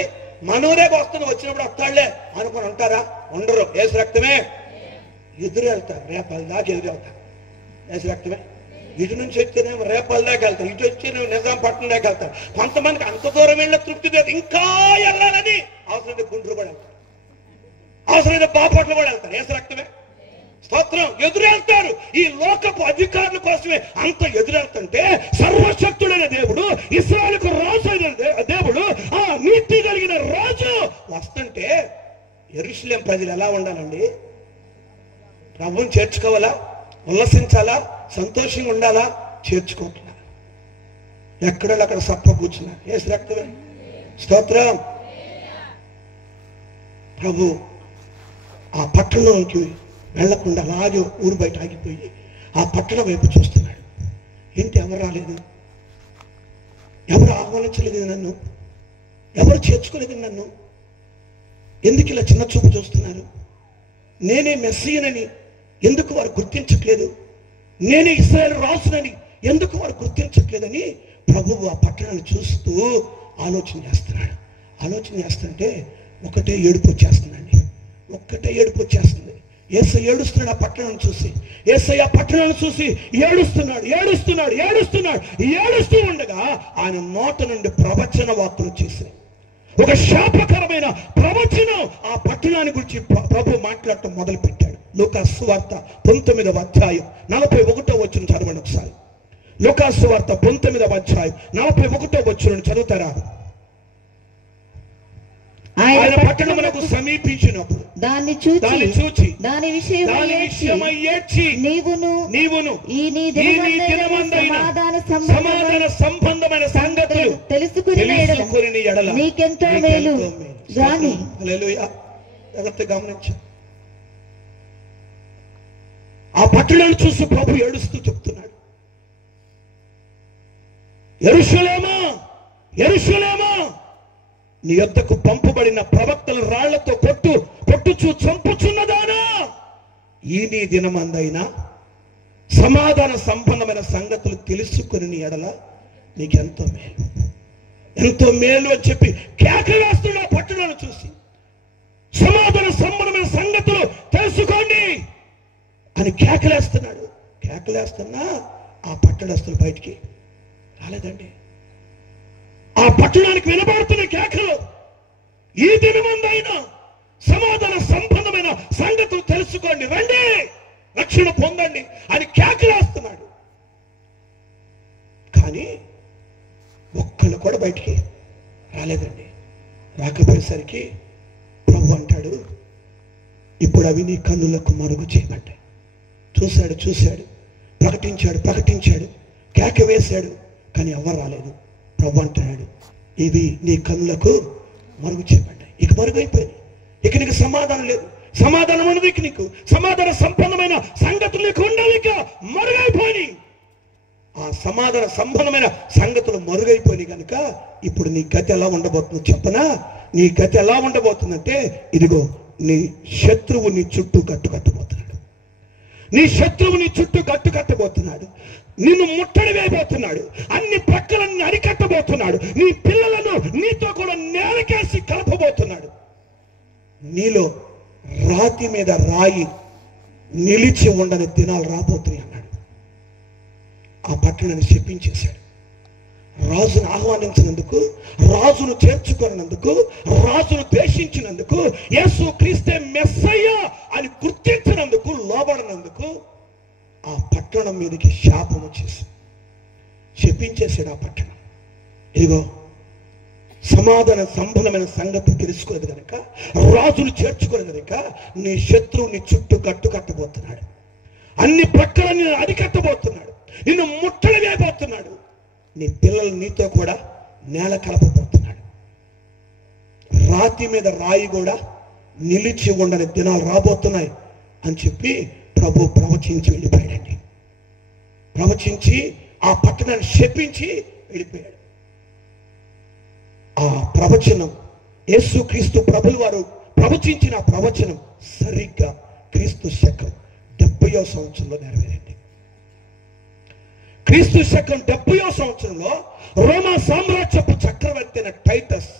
వచ్చినప్పుడు వస్తాడులే అనుకుని ఉంటారా? ఉండరు. యేసు రక్తమే. ఎదురు వెళ్తారు, రేపల దాకా ఎదురు వెళ్తారు. యేసు రక్తమే. ఇటు నుంచి వచ్చేనేమో రేపల దాకా వెళ్తారు, ఇటు వచ్చేనేమో నిజాంపట్నం దాకా వెళ్తారు. కొంతమందికి అంత దూరం వెళ్ళిన తృప్తి లేదు, ఇంకా వెళ్ళాలని అవసరమైతే గుంటూరు కూడా వెళ్తారు, అవసరమైతే బాపట్ల కూడా వెళ్తారు. యేసు రక్తమే, స్తోత్రం. ఎదురెళ్తారు. ఈ లోకపు అధికారుల కోసమే అంత ఎదురెళ్తుంటే సర్వశక్తుడైన దేవుడు, ఇశ్రాయేలుకు రాజు అయిన దేవుడు, ఆ నీతి కలిగిన రాజు వస్తుంటే యెరూషలేం ప్రజలు ఎలా ఉండాలండి? ప్రభువుని చేర్చుకోవాలా? ఉల్లసించాలా? సంతోషంగా ఉండాలా? చేర్చుకుంటున్నారు. ఎక్కడో అక్కడ సప్ప కూర్చున్నారు. యేసు రక్తమే, స్తోత్రం. ప్రభు ఆ పట్టణంలోకి వెళ్లకుండా అలాగే ఊరు బయట ఆగిపోయి ఆ పట్టణం వైపు చూస్తున్నాడు. ఏంటి, ఎవరు రాలేదు? ఎవరు ఆహ్వానించలేదు నన్ను? ఎవరు చేర్చుకోలేదు నన్ను? ఎందుకు ఇలా చిన్న చూపు చూస్తున్నారు? నేనే మెస్సీయనని ఎందుకు వారు గుర్తించట్లేదు? నేనే ఇశ్రాయేలు రాజునని ఎందుకు వారు గుర్తించట్లేదని ప్రభువు ఆ పట్టణాన్ని చూస్తూ ఆలోచన చేస్తున్నాడు. ఆలోచన చేస్తుంటే ఒకటే ఏడుపు వచ్చేస్తుందండి, ఒక్కటే ఏడుపు వచ్చేస్తుంది. యేసయ్య ఏడుస్తున్నాడు ఆ పట్టణాన్ని చూసి. యేసయ్య ఆ పట్టణాన్ని చూసి ఏడుస్తూ ఉండగా ఆయన నోట నుండి ప్రవచన వాక్కులు వచ్చేసాయి. ఒక శాపకరమైన ప్రవచనం ఆ పట్టణాన్ని గురించి ప్రభు మాట్లాడటం మొదలు పెట్టాడు. లూకాసు సువార్త 19వ అధ్యాయం 41వ వచనం చదవండి ఒకసారి. లూకాసు సువార్త 19వ అధ్యాయం 41వ వచనం చదువుతారా? ఆయన పట్టణమునకు సమీపించినప్పుడు దాన్ని చూచి దాని విషయమై ఏడ్చి నీవును ఈ నీ దినమందైన సమాధాన సంబంధమైన సంగతులు తెలుసుకుని ఎడల నీకెంతో మేలు గాని. హల్లెలూయా. జాగ్రత్తగా గమనించు. ఆ పట్టణాన్ని చూసి ప్రభు ఏడుస్తూ చెప్తున్నాడు, యెరూషలేమా, యెరూషలేమా, నీ యొద్దకు పంపబడిన ప్రవక్తలు రాళ్లతో కొట్టుచూ చంపుచున్నదానా, ఈ నీ దినమందైనా సమాధాన సంబంధమైన సంగతులు తెలుసుకుని నీ ఎడల నీకెంతో మేలు, ఎంతో మేలు అని చెప్పి కేకలేస్తున్న ఆ పట్టణాన్ని చూసి సమాధాన సంబంధమైన సంగతులు తెలుసుకోండి అని కేకలేస్తున్నాడు. కేకలేస్తున్నా ఆ పట్టణస్తులు బయటికి రాలేదండి. ఆ పట్టణానికి వినబడుతున్న కేకలు, ఈ దినమందైనా సమాధాన సంబంధమైన సంగతులు తెలుసుకోండి, రండి, రక్షణ పొందండి అని కేకలేస్తున్నాడు. కానీ ఒక్కళ్ళు కూడా బయటికి రాలేదండి. రాకపోయేసరికి ప్రభు అంటాడు, ఇప్పుడు అవి నీ కన్నులకు మరుగు చేయబడ్డాయి. చూశాడు, ప్రకటించాడు, కేక వేశాడు, కానీ ఎవరు రాలేదు. ప్రభు అంటాడు, ఇవి నీ కన్నులకు మరుగు చేయబడ్డాయి. ఇక మరుగైపోయింది. ఇక నీకు సమాధానం లేదు. సమాధానం ఉన్నది ఇక నీకు. సమాధాన సంబంధమైన సంగతులు నీకు ఉండవు, ఇక మరుగైపోయి. ఆ సమాధాన సంబంధమైన సంగతులు మరుగైపోయినాయి కనుక ఇప్పుడు నీ గతి ఎలా ఉండబోతుందో చెప్పనా? నీ గతి ఎలా ఉండబోతుందంటే, ఇదిగో నీ శత్రువు నీ చుట్టూ కట్టుకట్టబోతున్నాడు. నీ శత్రువు నీ చుట్టూ కట్టుకట్టబోతున్నాడు. నిన్ను ముట్టడి వేయబోతున్నాడు. అన్ని ప్రక్కలన్నీ అరికట్టబోతున్నాడు. నీ పిల్లలను నీతో కూడా నేలకేసి కలపబోతున్నాడు. నీలో రాతి మీద రాయి నిలిచి ఉండని దినాలు రాబోతున్నాయి అన్నాడు. ఆ పట్టణాన్ని శపించేశాడు. రాజును ఆహ్వానించినందుకు, రాజును చేర్చుకున్నందుకు, రాజును ద్వేషించినందుకు, యేసు క్రీస్తే మెస్సయ్య అని గుర్తించినందుకు, లోబడినందుకు ఆ పట్టణం మీదకి శాపం వచ్చేసి శపించేశాడు ఆ పట్టణం. ఇదిగో సమాధాన సంబంధమైన సంగతి తెలుసుకోలేదు కనుక, రాజును చేర్చుకోలేదు కనుక నీ శత్రువు నీ చుట్టూ కట్టబోతున్నాడు. అన్ని ప్రక్కల నిన్ను అరికట్టబోతున్నాడు. నిన్ను ముట్టడి వేయబోతున్నాడు. నీ పిల్లలు నీతో కూడా నేల కలపబోతున్నాడు. రాతి మీద రాయి కూడా నిలిచి ఉండని దినాలు రాబోతున్నాయి అని చెప్పి ప్రభు ప్రవచించి వెళ్ళిపోయాడండి. ప్రవచించి ఆ పట్టణాన్ని శపించి వెళ్ళిపోయాడు. ఆ ప్రవచనం యేసుక్రీస్తు ప్రభులు వారు ప్రవచించిన ఆ ప్రవచనం సరిగ్గా క్రీస్తు శకం 70వ సంవత్సరంలో నెరవేరింది. క్రీస్తు శకం 70వ సంవత్సరంలో రోమా సామ్రాజ్యపు చక్రవర్తి అయిన టైటస్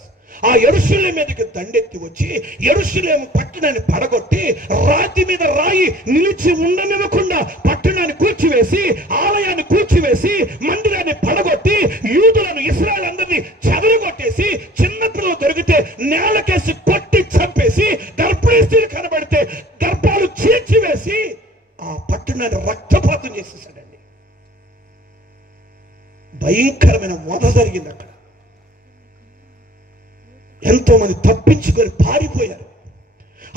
ఆ యెరూషలేము మీదకి దండెత్తి వచ్చి యెరూషలేము పట్టణాన్ని పడగొట్టి రాతి మీద రాయి నిలిచి ఉండనివ్వకుండా పట్టణాన్ని కూల్చివేసి, ఆలయాన్ని కూల్చివేసి, మందిరాన్ని పడగొట్టి యూదులను ఇశ్రాయేలు అందరినీ చెదరగొట్టేసి, చిన్నపిల్లలు దొరికితే నేలకేసి కొట్టి చంపేసి, గర్భిణీ స్త్రీలు కనబడితే గర్భాలు చీల్చివేసి ఆ పట్టణాన్ని రక్తపాతం చేసేసాడండి. భయంకరమైన వధ జరిగింది అక్కడ. ఎంతో మంది తప్పించుకొని పారిపోయారు,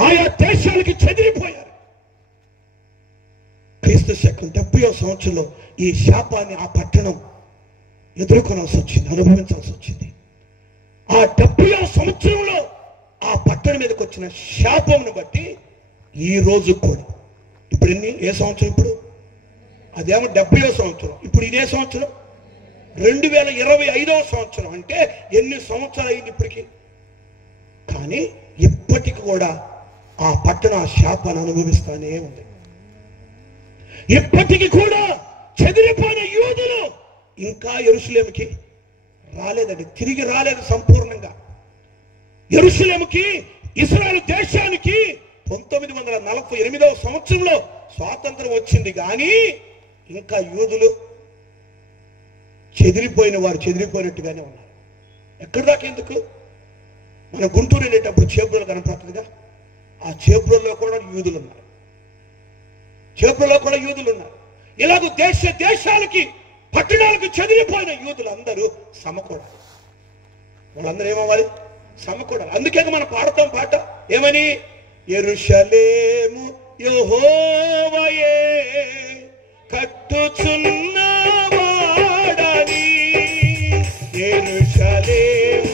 ఆయా దేశాలకి చెదిరిపోయారు. క్రీస్తు శకం 70వ సంవత్సరంలో ఈ శాపాన్ని ఆ పట్టణం ఎదుర్కొనాల్సి వచ్చింది, అనుభవించాల్సి వచ్చింది. ఆ 70వ సంవత్సరంలో ఆ పట్టణం మీదకి వచ్చిన శాపమును బట్టి ఈ రోజు కూడా ఇప్పుడు ఏ సంవత్సరం? ఇప్పుడు అదేమో 70వ సంవత్సరం, ఇప్పుడు ఇదే సంవత్సరం 2025వ సంవత్సరం. అంటే ఎన్ని సంవత్సరాలు అయింది ఇప్పటికి? కానీ ఇప్పటికి కూడా ఆ పట్టణ ఆ శాపాన్ని అనుభవిస్తానే ఉంది. ఇప్పటికి కూడా చెదిరిపోయిన యూదులు ఇంకా యెరూషలేముకి రాలేదండి, తిరిగి రాలేదు సంపూర్ణంగా. యెరూషలేముకి, ఇశ్రాయేలు దేశానికి 1948వ సంవత్సరంలో స్వాతంత్రం వచ్చింది, కానీ ఇంకా యూదులు చెదిరిపోయిన వారు చెదిరిపోయినట్టుగానే ఉన్నారు. ఎక్కడి దాకా ఎందుకు? మన గుంటూరు వెళ్ళేటప్పుడు చేబ్రోలు కనపడుతుందిగా, ఆ చేబ్రోల్లో కూడా యూదులు ఉన్నారు, చేబ్రోలో కూడా యూదులు ఉన్నారు. ఇలాగ దేశాలకి పట్టణాలకు చెదిరిపోయిన యూదులు అందరూ సమకూడాలి. వాళ్ళందరూ ఏమవ్వాలి? సమకూడాలి. అందుకే మనం పాడతాం పాట ఏమని? యెరూషలేము యెహోవాయే కట్టుచున్నవాడని, యెరూషలేము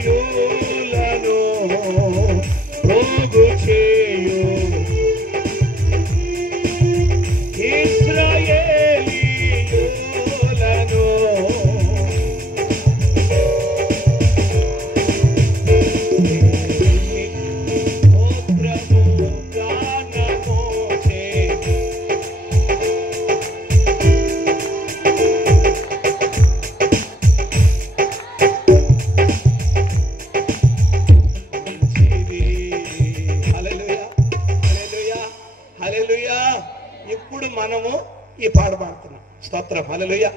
ఇశ్రాయేలీయులను ప్రోగు చేయు, ఇశ్రాయేలీయులను ఇప్పుడు మనము ఈ పాట పాడుతున్నాం. స్తోత్రం, హల్లెలూయా.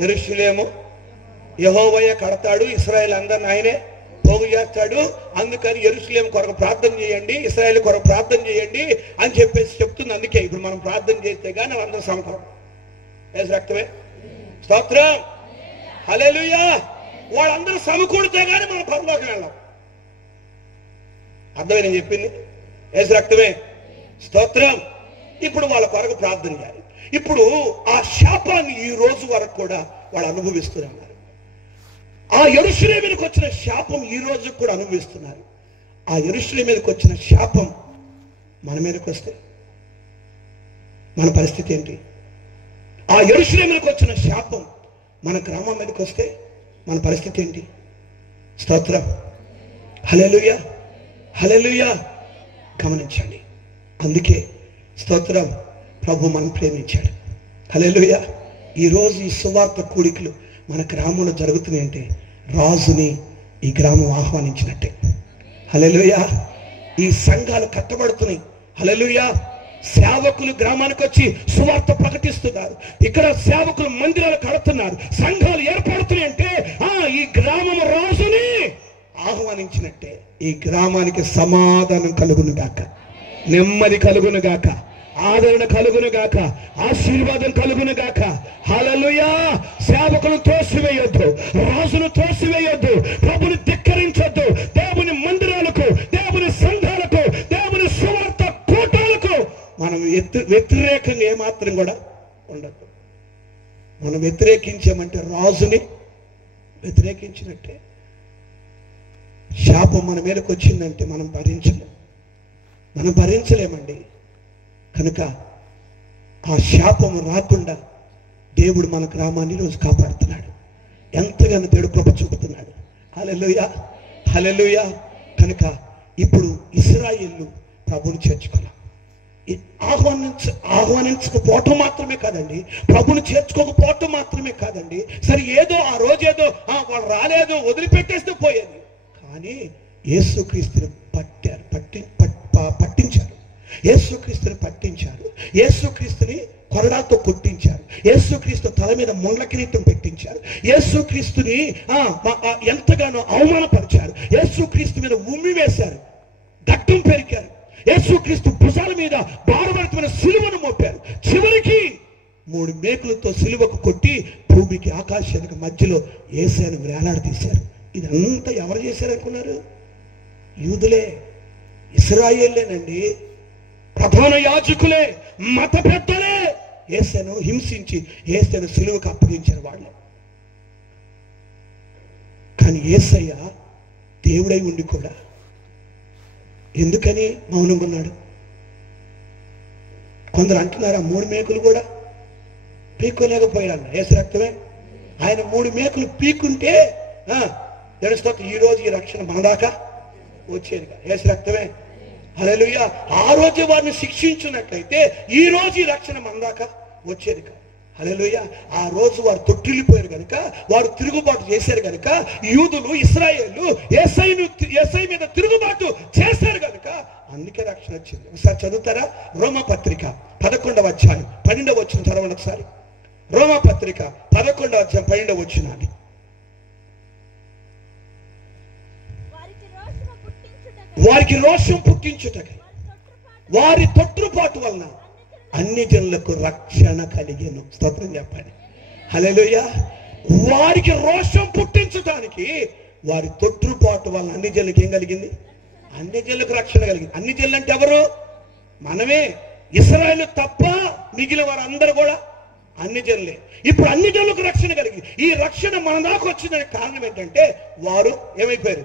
యెరూషలేము యెహోవా కడతాడు, ఇశ్రాయేలు అందరిని ఆయనే పోగు చేస్తాడు. అందుకని యెరూషలేము కొరకు ప్రార్థన చేయండి, ఇశ్రాయేలు కొరకు ప్రార్థన చేయండి అని చెప్పేసి చెప్తుంది. అందుకే ఇప్పుడు మనం ప్రార్థన చేస్తే కానీ అందరూ సమకూడదు. ఏసు రక్తమే. స్తోత్రం, హల్లెలూయా. వాళ్ళందరూ సమకూడితే కానీ మనం పరలోకం వెళ్ళాం. అర్థమే నేను చెప్పింది? ఏసు రక్తమే. స్తోత్రం. ఇప్పుడు వాళ్ళ కొరకు ప్రార్థన చేయాలి. ఇప్పుడు ఆ శాపాన్ని ఈ రోజు వరకు కూడా వాళ్ళు అనుభవిస్తున్నారు. ఆ యెరూషలేము మీదకి వచ్చిన శాపం ఈ రోజు కూడా అనుభవిస్తున్నారు. ఆ యెరూషలేము మీదకి వచ్చిన శాపం మన మీదకి వస్తే మన పరిస్థితి ఏంటి? ఆ యెరూషలేము మీదకి వచ్చిన శాపం మన గ్రామం మీదకి వస్తే మన పరిస్థితి ఏంటి? స్తోత్రం, హల్లెలూయా, హల్లెలూయా. గమనించండి. అందుకే స్తోత్రం, ప్రభు మనం ప్రేమించాడు. హల్లెలూయా. ఈరోజు ఈ సువార్త కూడికలు మన గ్రామంలో జరుగుతున్నాయంటే రాజుని ఈ గ్రామం ఆహ్వానించినట్టే. హల్లెలూయా. ఈ సంఘాలు కట్టబడుతున్నాయి. హల్లెలూయా. సేవకులు గ్రామానికి వచ్చి సువార్త ప్రకటిస్తున్నారు. ఇక్కడ సేవకులు మందిరాలు కడుతున్నారు, సంఘాలు ఏర్పడుతున్నాయి అంటే ఈ గ్రామం రాజుని ఆహ్వానించినట్టే. ఈ గ్రామానికి సమాధానం కలుగును గాక, నెమ్మది కలుగును గాక, ఆదరణ కలుగును గాక, ఆశీర్వాదం కలుగును గాక. హల్లెలూయా. సేవకులను తోసివేయొద్దు, రాజును తోసివేయొద్దు, ప్రభుని ధిక్కరించొద్దు. దేవుని మందిరాలకు, దేవుని సంఘాలకు, దేవుని సువార్త కూటాలకు మనం వ్యతిరేకంగా ఏమాత్రం కూడా ఉండదు. మనం వ్యతిరేకించామంటే రాజుని వ్యతిరేకించినట్టే. శాపం మన మీదకి వచ్చిందంటే మనం భరించలేమండి. కనుక ఆ శాపము రాకుండా దేవుడు మన గ్రామాన్ని రోజు కాపాడుతున్నాడు. ఎంతగానో దేవుడు కృప చూపుతున్నాడు. హల్లెలూయా, హల్లెలూయా. కనుక ఇప్పుడు ఇశ్రాయేలు ప్రభుని చేర్చుకున్నాం. ఆహ్వానించకపోవటం మాత్రమే కాదండి, ప్రభుని చేర్చుకోకపోవటం మాత్రమే కాదండి. సరే ఏదో ఆ రోజేదో వాళ్ళు రాలేదు వదిలిపెట్టేస్తే పోయేది. కానీ యేసుక్రీస్తుని పట్టించారు. యేసుక్రీస్తుని పట్టించారు. యేసుక్రీస్తుని కొరడాతో కొట్టించారు. యేసుక్రీస్తు తల మీద ముండ్ల కిరీటం పెట్టించారు. యేసుక్రీస్తుని ఎంతగానో అవమానపరిచారు. యేసుక్రీస్తు మీద ఉమ్మి వేశారు, గట్టం పెరికారు. యేసుక్రీస్తు భుజాల మీద భారభరితమైన సిలువను మోపారు. చివరికి 3 మేకులతో సిలువకు కొట్టి భూమికి ఆకాశానికి మధ్యలో యేసును వేలాడదీశారు. ఇదంతా ఎవరు చేశారనుకున్నారు? యూదులే, ఇశ్రాయేలేనండి. ప్రధాన యాజకులే, మత పెద్దలే యేసును హింసించి యేసును సిలువకు అప్పగించారు వాళ్ళు. కానీ యేసయ్య దేవుడై ఉండి కూడా ఎందుకని మౌనంగా ఉన్నాడు? కొందరు అంటున్నారు ఆ 3 మేకులు కూడా పీక్కోలేకపోయాడు. యేసు రక్తమే. ఆయన 3 మేకులు పీక్కుంటే తెలుస్తుంది ఈ రోజు ఈ రక్షణ మన దాకా వచ్చేది. యేసు రక్తమే. హల్లెలూయా. ఆ రోజు వారిని శిక్షించినట్లయితే ఈ రోజు ఈ రక్షణ మన దాకా వచ్చేది కాదు. హల్లెలూయా. ఆ రోజు వారు తొట్టిల్లిపోయారు కనుక, వారు తిరుగుబాటు చేశారు కనుక, యూదులు ఇశ్రాయేలు యేసయ్య మీద తిరుగుబాటు చేశారు కనుక అందుకే రక్షణ వచ్చింది. ఒకసారి చదువుతారా? రోమపత్రిక 11వ అధ్యాయం 12వ వచనం చదవండి ఒకసారి. రోమపత్రిక 11వ అధ్యాయం 12వ వచనాన్ని. వారికి రోషం పుట్టించుటకై వారి తొట్టుపాటు వలన అన్ని జనులకు రక్షణ కలిగేను. స్తోత్రం చెప్పండి. హల్లెలూయా. వారికి రోషం పుట్టించడానికి వారి తొట్టుపాటు వలన అన్ని జనులకు ఏం కలిగింది? అన్ని జనులకు రక్షణ కలిగింది. అన్ని జనులు అంటే ఎవరు? మనమే. ఇశ్రాయేలు తప్ప మిగిలిన వారందరూ కూడా అన్ని జనులే. ఇప్పుడు అన్ని జనులకు రక్షణ కలిగింది. ఈ రక్షణ మన దాకా వచ్చిందనే కారణం ఏంటంటే వారు ఏమైపోయారు?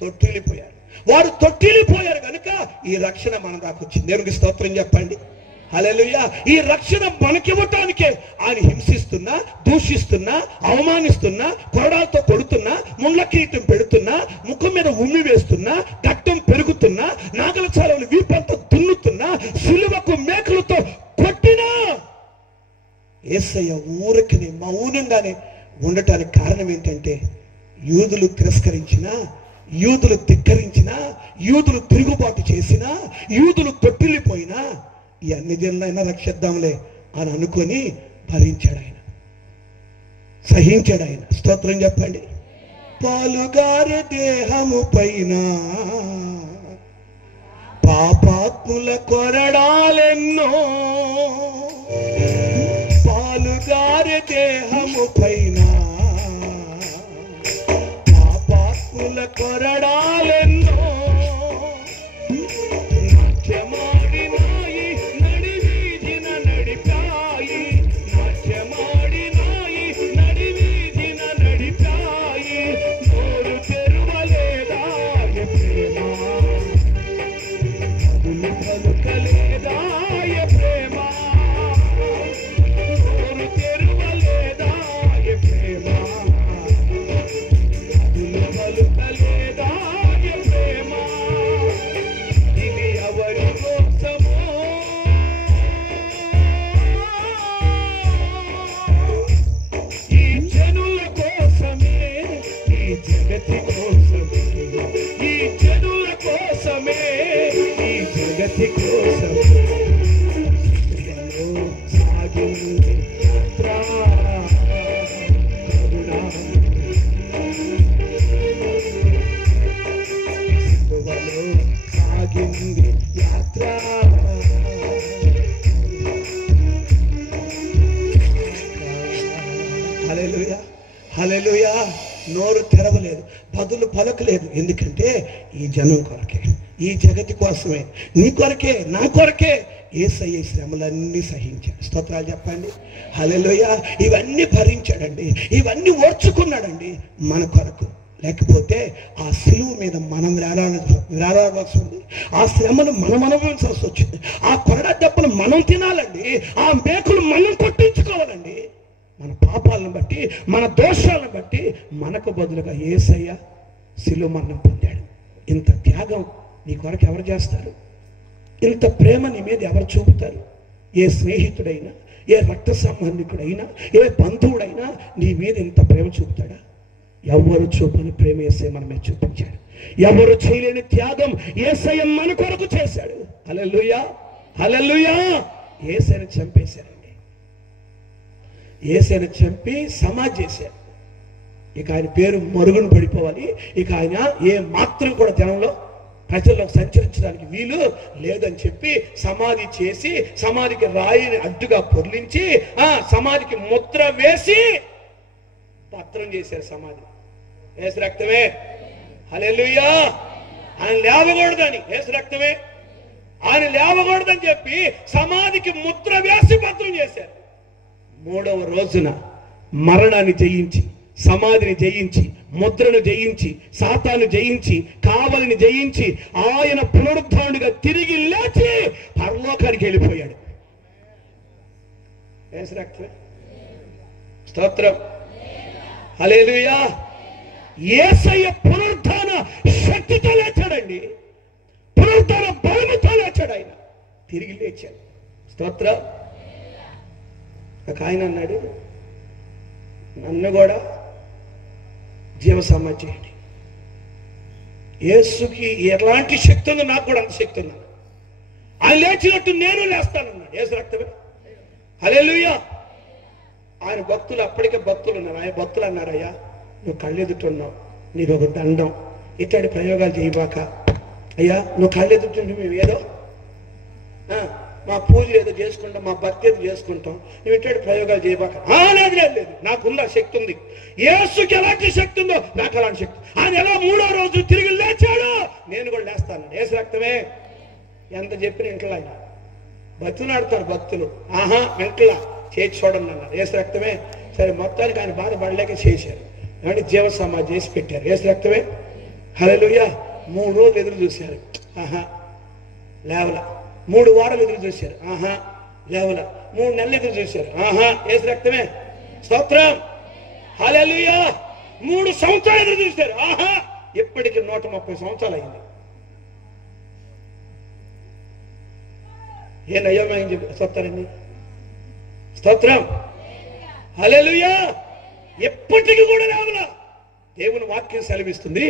తొట్టిల్లిపోయారు. వారు తొట్టిల్లిపోయారు కనుక ఈ రక్షణ మన దాకా వచ్చింది. దేవునికి స్తోత్రం చెప్పండి. హల్లెలూయా. ఈ రక్షణ మనకివ్వటానికే ఆయన హింసిస్తున్నా, దూషిస్తున్నా, అవమానిస్తున్నా, కొరడాలతో కొడుతున్నా, ముండ్ల కిరీటం పెడుతున్నా, ముఖం మీద ఉమ్మి వేస్తున్నా, గట్టం పెరుగుతున్నా, నాగల చాలలు వీపంతో దున్నుతున్నా, సిలువకు మేకులతో కొట్టినా యేసయ్య ఊరికనే మౌనంగానే ఉండటానికి కారణం ఏంటంటే యూదులు తిరస్కరించినా, యూదులు ధిక్కరించినా, యూదులు తిరుగుబాటు చేసినా, యూదులు తొట్టిల్లిపోయినా ఈ అన్ని జనులైనా రక్షిద్దాంలే అని అనుకొని భరించాడు ఆయన, సహించాడు ఆయన. స్తోత్రం చెప్పండి. పాలుగారి దేహము పైన పాపాత్ముల కొరడాలెన్నో, పాలుగారి దేహము పైన పాపాత్ముల కొరడాలెన్నో, నాట్యమాడినాయి నడివీధిన నడిపాయి, నాట్యమాడినాయి నడివీధిన నడిపాయి, నోరు తెరువలేదాయ ప్రేమ, అదులు పలుకలేదాయ ప్రేమ, నోరు తెరువలేదాయ ప్రేమ, అదులు పలుకలేదాయ ప్రేమ. ఇది ఎవరి కోసమో, ఈ జనుల కోసమే, ఈ జగతి కోసమే, ఈ జనుల కోసమే, ఈ జగతి కోసమే ఎన్నో సాగింది యాత్ర, కరుణా సిలువలో సాగింది యాత్ర. హల్లెలూయా, హల్లెలూయా. నోరు తెరవలేదు, బదులు పలకలేదు. ఎందుకంటే ఈ జనం కొరకే, ఈ జగతి కోసమే, నీ కొరకే, నా కొరకే యేసయ్య శ్రమలన్నీ సహించాడు. స్తోత్రాలు చెప్పండి. హల్లెలూయా. ఇవన్నీ భరించాడండి, ఇవన్నీ ఓర్చుకున్నాడండి మన కొరకు. లేకపోతే ఆ సిలువ మీద మనం వేలాడాల్సి ఉంది. ఆ శ్రమను మనం అనుభవించాల్సి వచ్చింది. ఆ కొరడా దెబ్బలు మనం తినాలండి. ఆ మేకులు మనం కొట్టించుకోవాలండి. మన పాపాలను బట్టి, మన దోషాలను బట్టి మనకు బదులుగా యేసయ్య సిలువ మరణం పొందాడు. ఇంత త్యాగం నీ కొరకు ఎవరు చేస్తారు? ఇంత ప్రేమ నీ మీద ఎవరు చూపుతారు? ఏ స్నేహితుడైనా, ఏ రక్త సంబంధికుడైనా, ఏ బంధువుడైనా నీ మీద ఇంత ప్రేమ చూపుతాడా? ఎవరు చూపని ప్రేమ యేసయ్య మన మీద చూపించాడు. ఎవరు చేయలేని త్యాగం యేసయ్య మన కొరకు చేశాడు. హల్లెలూయా, హల్లెలూయా. యేసయ్యను చంపేశారండి. యేసయ్యను చంపి సమాధి చేశారు. ఇక ఆయన పేరు మరుగున పడిపోవాలి. ఇక ఆయన ఏ మాత్రం కూడా జనంలో ప్రజల్లో సంచరించడానికి వీలు లేదని చెప్పి సమాధి చేసి, సమాధికి రాయిని అడ్డుగా పొర్లించి, సమాధికి ముద్ర వేసి పత్రం చేశారు. సమాధి యేసు రక్తమే. హల్లెలూయా. ఆయన లేవకూడదని, యేసు రక్తమే, ఆయన లేవకూడదని చెప్పి సమాధికి ముద్ర వేసి పత్రం చేశారు. 3వ రోజున మరణాన్ని జయించి, సమాధిని జయించి, ముద్రను జయించి, సాతాను జయించి, కావలిని జయించి ఆయన పునరుద్ధానుడిగా తిరిగి లేచి పరలోకానికి వెళ్ళిపోయాడు. యేసు రక్తమే. స్తోత్రం. హల్లెలూయా. యేసయ్య పునరుద్ధాన శక్తితో లేచాడండి. పునరుద్ధాన బలముతో లేచాడు. ఆయన తిరిగి లేచాడు. స్తోత్రం. ఒక ఆయన అన్నాడు, నన్ను కూడా జీవ సమాధి చేయండి. యేసుకి ఎలాంటి శక్తి ఉందో నాకు కూడా అంత శక్తి ఉందన్నాడు. ఆయన లేచినట్టు నేను లేస్తానన్నాడు. యేసు రక్తమే. హల్లెలూయా. ఆయన భక్తులు అప్పటికే భక్తులు ఉన్నారు. ఆయన భక్తులు అన్నారు, అయ్యా నువ్వు కళ్ళెదుటున్నావు, నీకు ఒక దండం, ఇట్లాంటి ప్రయోగాలు చేయబాక. అయ్యా నువ్వు కళ్ళెదుటుంటే మేము ఏదో మా పూజలు ఏదో చేసుకుంటాం, మా భక్తి ఏదో చేసుకుంటాం, నువ్వు ఇట్లాంటి ప్రయోగాలు చేయబాక. లేదు లేదు లేదు, నాకుందా శక్తి ఉంది. యేసుకి ఎలాంటి శక్తి ఉందో నాకు అలాంటి శక్తి. ఆయన ఎలా 3వ రోజు తిరిగి లేచాడు, నేను కూడా లేస్తాను. యేసు రక్తమే. ఎంత చెప్పిన ఇంట్లో ఆయన బతులాడతారు భక్తులు. ఇంట్లో చేసి చూడండి అన్నారు. యేసు రక్తమే. సరే, మొత్తానికి ఆయన బాధపడలేక చేశారు. అంటే జీవ సమాధి చేసి పెట్టారు. యేసు రక్తమే. హల్లెలూయా. 3 రోజులు ఎదురు చూశారు. లేవల. 3 వారాలు ఎదురు చూశారు. లేవల. 3 నెలలు ఎదురు చూశారు. యేసు రక్తమే. స్తోత్రం. హల్లెలూయా. 3 సంవత్సరాలు ఎదురు చూశారు. ఇప్పటికి 130 సంవత్సరాలు అయింది. ఏ నయోమయం చెప్తారండి. స్తోత్రం. హల్లెలూయా. ఎప్పటికీ కూడా లేవల. దేవుని వాక్యం సెలవిస్తుంది,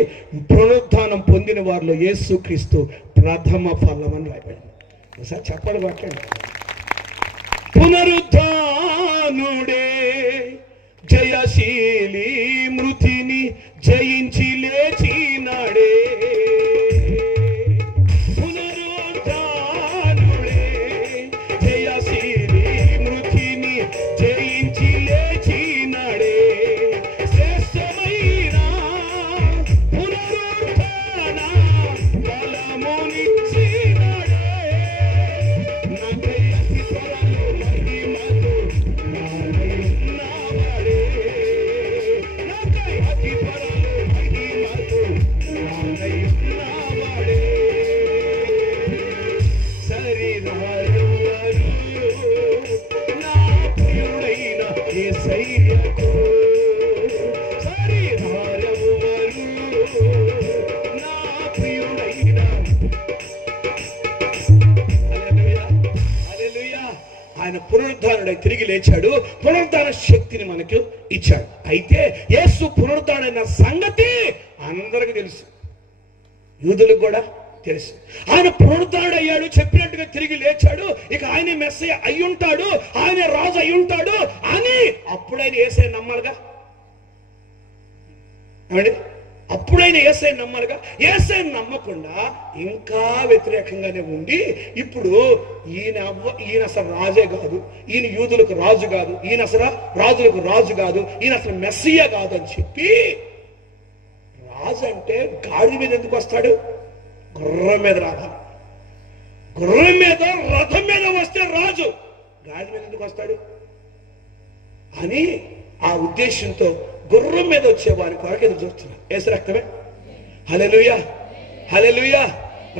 పునరుద్ధానం పొందిన వారిలో యేసుక్రీస్తు ప్రథమ ఫలం అని రాయబడింది. ఒకసారి చెప్పండి వాక్యం. పునరుద్ధానుడే జయశీలి మృతిని జయించి లేచినాడే. పునరుద్ధానుడే జయశీలి మృతిని జయించి లేచినాడే. శ్రేష్టమైన పునరుద్ధాన బలమునిచ్చినాడే. నాకై అతి త్వరలో మహిమతో నావడే. నాకై అతి త్వరలో మహిమతో నావడే. శరీరాలెవ్వరు నా ప్రియుడైన యేసయ్యకు. శరీరాలెవ్వరు నా ప్రియుడైన. హల్లెలూయా, హల్లెలూయా. ఆయన పునరుద్ధానుడై తిరిగి లేచాడు. పునరుద్ధాన శక్తిని మనకు ఇచ్చాడు. అయితే యేసు పునరుద్ధానైన సంగతి అందరికీ తెలుసు, యూదులకు కూడా తెలుసు. ఆయన పునరుద్ధానుడు అయ్యాడు, చెప్పినట్టుగా తిరిగి లేచాడు. ఇక ఆయన మెస్సయ్య అయి ఉంటాడు, ఆయన రాజు అయి ఉంటాడు అని అప్పుడైనా యేసయ్య నమ్మాలిగా. ఏమండి? అప్పుడైనా యేసయ్య నమ్మాలిగా. యేసయ్య నమ్మకుండా ఇంకా వ్యతిరేకంగానే ఉండి ఇప్పుడు ఈయన అసలు రాజే కాదు, ఈయన యూదులకు రాజు కాదు, ఈయన అసలు రాజులకు రాజు కాదు, ఈయన అసలు మెస్సయ్య కాదు అని చెప్పి, రాజు అంటే గాడి మీద ఎందుకు వస్తాడు? గుర్రం మీద రావాలి. గుర్రం మీద రథం మీద వస్తే రాజు, గాడి మీద ఎందుకు వస్తాడు అని ఆ ఉద్దేశంతో గుర్రం మీద వచ్చే వారి కొరకు ఎదురు చూస్తున్నారు. యేసు రక్తమే. హల్లెలూయా, హల్లెలూయా.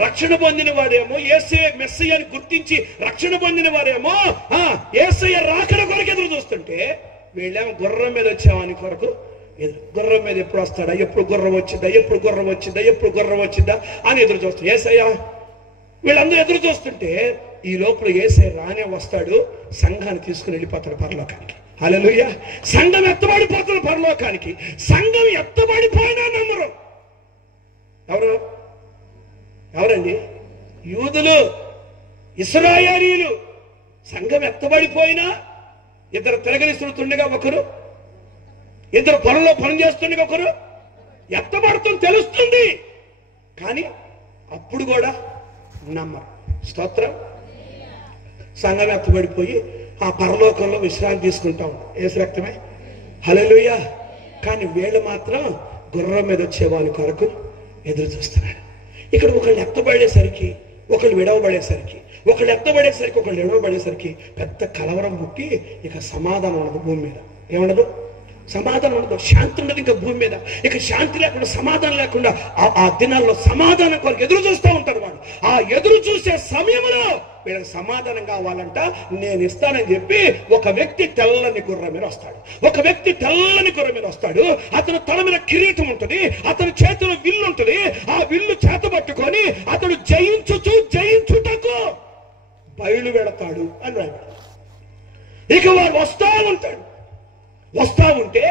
రక్షణ పొందిన వాడేమో యేసయ్య మెస్సయ్య అని గుర్తించి రక్షణ పొందిన వారేమో యేసయ్య రాకడ కొరకు ఎదురు చూస్తుంటే, వీళ్ళేమో గుర్రం మీద వచ్చేవాని కొరకు ఎదురు. గుర్రం మీద ఎప్పుడు వస్తాడా, ఎప్పుడు గుర్రం వచ్చిందా, ఎప్పుడు గుర్రం వచ్చిందా, ఎప్పుడు గుర్రం వచ్చిందా అని ఎదురు చూస్తాడు. యేసయ్య వీళ్ళందరూ ఎదురు చూస్తుంటే ఈ లోపల యేసయ్య రానే వస్తాడు, సంఘాన్ని తీసుకుని వెళ్ళిపోతాడు పరలోకానికి. హల్లెలూయా. సంఘం ఎత్తబడిపోతుంది పరలోకానికి. సంఘం ఎత్తబడిపోయినా నమ్మరు. ఎవరండి? యూదులు, ఇశ్రాయేలీయులు. సంఘం ఎత్తబడిపోయినా, ఇద్దరు తిరగలిస్తుండగా ఒకరు, ఇద్దరు పొలంలో పని చేస్తుండగా ఒకరు, ఎత్తబడుతుంది తెలుస్తుంది, కానీ అప్పుడు కూడా నమ్మరు. స్తోత్రం. సంఘం ఎత్తబడిపోయి ఆ పరలోకంలో విశ్రాంతి తీసుకుంటా ఉంటారు. యేసు రక్తమే. హల్లెలూయా. కానీ వీళ్ళు మాత్రం గుర్రం మీద వచ్చేవాని కొరకు ఎదురు చూస్తున్నారు. ఇక్కడ ఒకళ్ళు ఎత్తబడేసరికి, ఒకళ్ళు విడవబడేసరికి, ఒకళ్ళు ఎత్తబడేసరికి, ఒకళ్ళు విడవబడేసరికి పెద్ద కలవరం పుట్టి ఇక సమాధానం ఉండదు భూమి మీద. ఏముండదు? సమాధానం ఉండదు. శాంతి ఉండదు ఇంకా భూమి మీద. ఇక శాంతి లేకుండా, సమాధానం లేకుండా ఆ దినాల్లో సమాధానం కొరకు ఎదురు చూస్తూ ఉంటారు వాళ్ళు. ఆ ఎదురు చూసే సమయంలో వీళ్ళకి సమాధానం కావాలంట, నేను ఇస్తానని చెప్పి ఒక వ్యక్తి తెల్లని గుర్రం మీద వస్తాడు. ఒక వ్యక్తి తెల్లని గుర్రం మీద వస్తాడు. అతను తల మీద కిరీటం ఉంటుంది, అతని చేతిలో విల్లు ఉంటుంది. ఆ విల్లు చేత పట్టుకొని అతడు జయించుటకు బయలు వెళతాడు అని రాయబడింది. ఇక వాడు వస్తా ఉంటాడు. వస్తా ఉంటే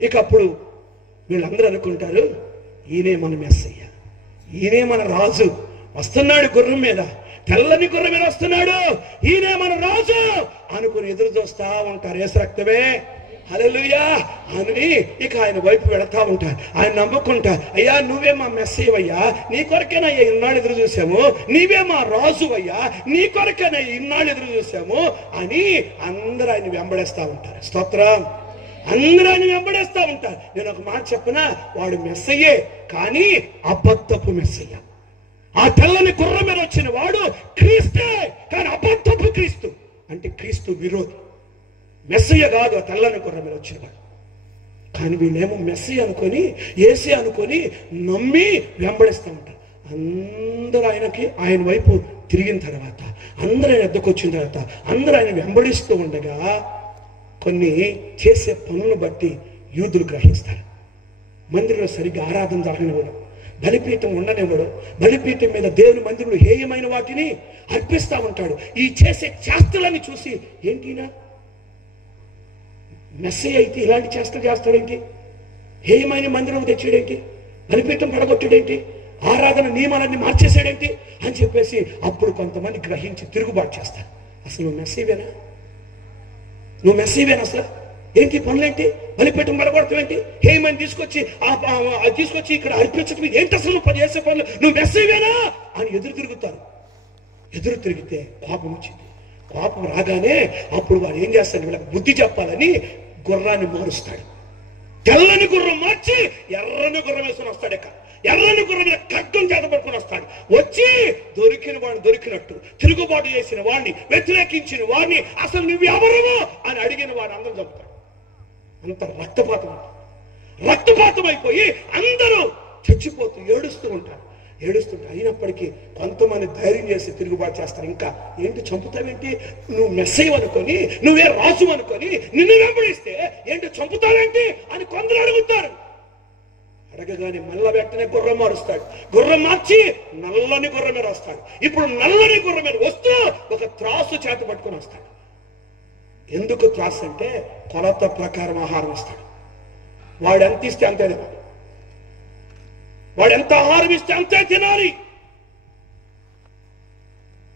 ఇక అప్పుడు వీళ్ళందరూ అనుకుంటారు, ఈయనే మన మెస్సయ్య, ఈయనే మన రాజు వస్తున్నాడు, గుర్రం మీద, తెల్లని గుర్రం మీద వస్తున్నాడు, ఈయనే మన రాజు అనుకుని ఎదురు చూస్తా ఉంటారు. యేసు రక్తమే. హల్లెలూయా అని ఇక ఆయన వైపు వెళతా ఉంటారు. ఆయన నమ్ముకుంటా, అయ్యా నువ్వే మా మెస్సయ్యవయ్యా, నీ కొరకేనయ్యా ఇన్నాళ్ళు ఎదురు చూసాము, నీవే మా రాజు అయ్యా, నీ కొరకేనయ్యా ఇన్నాళ్ళు ఎదురు చూసాము అని అందరూ ఆయన వెంబడేస్తా ఉంటారు. స్తోత్రం. అందరూ ఆయన వెంబడేస్తా ఉంటారు. నేను ఒక మాట చెప్పనా, వాడు మెస్సయ్యే, కానీ అబద్ధపు మెస్సయ్య. ఆ తెల్లని గుర్రం మీద వచ్చిన వాడు క్రీస్తే, కానీ అబద్ధపు క్రీస్తు. అంటే క్రీస్తు విరోధి. మెస్సయ్య కాదు ఆ తెల్లని గుర్రం మీద వచ్చిన వాడు. కానీ వీళ్ళేమో మెస్సయ్య అనుకొని, యేసే అనుకొని నమ్మి వెంబడిస్తూ ఉంటారు. అందరూ ఆయన వైపు తిరిగిన తర్వాత, అందరూ ఆయన ఎద్దకు వచ్చిన తర్వాత, అందరూ ఆయన వెంబడిస్తూ ఉండగా కొన్ని చేసే పనులను బట్టి యూదులు గ్రహిస్తారు. మందిరంలో సరిగ్గా ఆరాధన జరగనివ్వడం, బలిపీఠం ఉండనివ్వడు, బలిపీఠం మీద దేవుని మందిరంలో హేయమైన వాటిని అర్పిస్తా ఉంటాడు. ఈ చేసే చేష్టలని చూసి, ఏంటినా మెస్సయ్య అయితే ఇలాంటి చేష్టలు చేస్తాడేంటి, హేయమైన మందిరం తెచ్చాడేంటి, బలిపీఠం పడగొట్టాడేంటి, ఆరాధన నియమాలన్నీ మార్చేసాడేంటి అని చెప్పేసి అప్పుడు కొంతమంది గ్రహించి తిరుగుబాటు చేస్తారు. అసలు నువ్వు మెస్సయ్యవేనా? నువ్వు మెస్సయ్యవేనా? అసలు ఏంటి పనులేంటి? బలిపీఠం పడగొడతాం ఏంటి? హేమని తీసుకొచ్చి ఇక్కడ అర్పించడం ఏంటి? అసలు నువ్వు చేసే పనులు నువ్వు మెస్సయ్యవేనా అని ఎదురు తిరుగుతారు. ఎదురు తిరిగితే కోపం వచ్చింది. కోపం రాగానే అప్పుడు వాడు ఏం చేస్తాడు, వీళ్ళకి బుద్ధి చెప్పాలని గుర్రాన్ని మారుస్తాడు. తెల్లని గుర్రం మార్చి ఎర్రని గుర్రం వేసుకొని వస్తాడు. ఇక ఎర్రని గుర్రం మీద ఖడ్గం చేత పట్టుకొని వస్తాడు. వచ్చి దొరికిన వాడిని దొరికినట్టు, తిరుగుబాటు చేసిన వాడిని, వ్యతిరేకించిన వాడిని, అసలు నువ్వెవరము అని అడిగిన వాడు అందరూ చంపుతాడు. అంత రక్తపాతం అయిపోయి అందరూ చచ్చిపోతూ ఏడుస్తూ ఉంటారు. ఏడుస్తుంటే అయినప్పటికీ కొంతమంది ధైర్యం చేసి తిరుగుబాటు చేస్తారు. ఇంకా ఏంటి చంపుతావేంటి, నువ్వు మెస్సయ్య అనుకొని, నువ్వే రాజు అనుకొని నిన్ను వెంబడిస్తే ఏంటి చంపుతావేంటి అని కొందరు అడుగుతారు. అడగగానే మళ్ళా వెంటనే గుర్రం మారుస్తాడు. గుర్రం మార్చి నల్లని గుర్రం మీద వస్తాడు. ఇప్పుడు నల్లని గుర్రం మీద వస్తూ ఒక త్రాసు చేత పట్టుకొని వస్తాడు. ఎందుకు త్రాసు అంటే కొలత ప్రకారం ఆహారం ఇస్తాడు. వాడు ఎంత ఇస్తే అంతే తినాలి, వాడు ఎంత ఆహారం ఇస్తే అంతే తినాలి.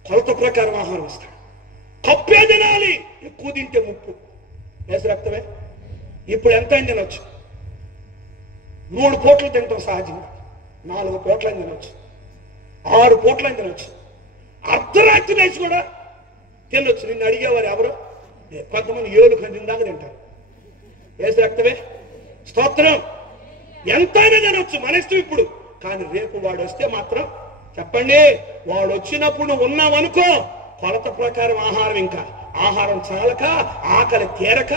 కొలత ప్రకారం ఆహారం ఇస్తాడు. కప్పే తినాలి, ఎక్కువ తింటే ముప్పు. యేసు రక్తమే. ఇప్పుడు ఎంత అయింది తినొచ్చు, 3 పూటలు తింటాం సహజంగా, 4 పూటలు తినొచ్చు, 6 పూటలు తినొచ్చు, అర్ధరాత్రి లేచి కూడా తినొచ్చు. నిన్ను అడిగేవారు ఎవరు? కొంతమంది 7 గంటల దాకా తింటారు. యేసు రక్తమే. స్తోత్రం. ఎంతైనా తినొచ్చు, మన ఇష్టం ఇప్పుడు. కానీ రేపు వాడు వస్తే మాత్రం చెప్పండి, వాడు వచ్చినప్పుడు నువ్వు ఉన్నావనుకో, కొలత ప్రకారం ఆహారం ఇంకా ఆహారం చాలక, ఆకలి తీరక,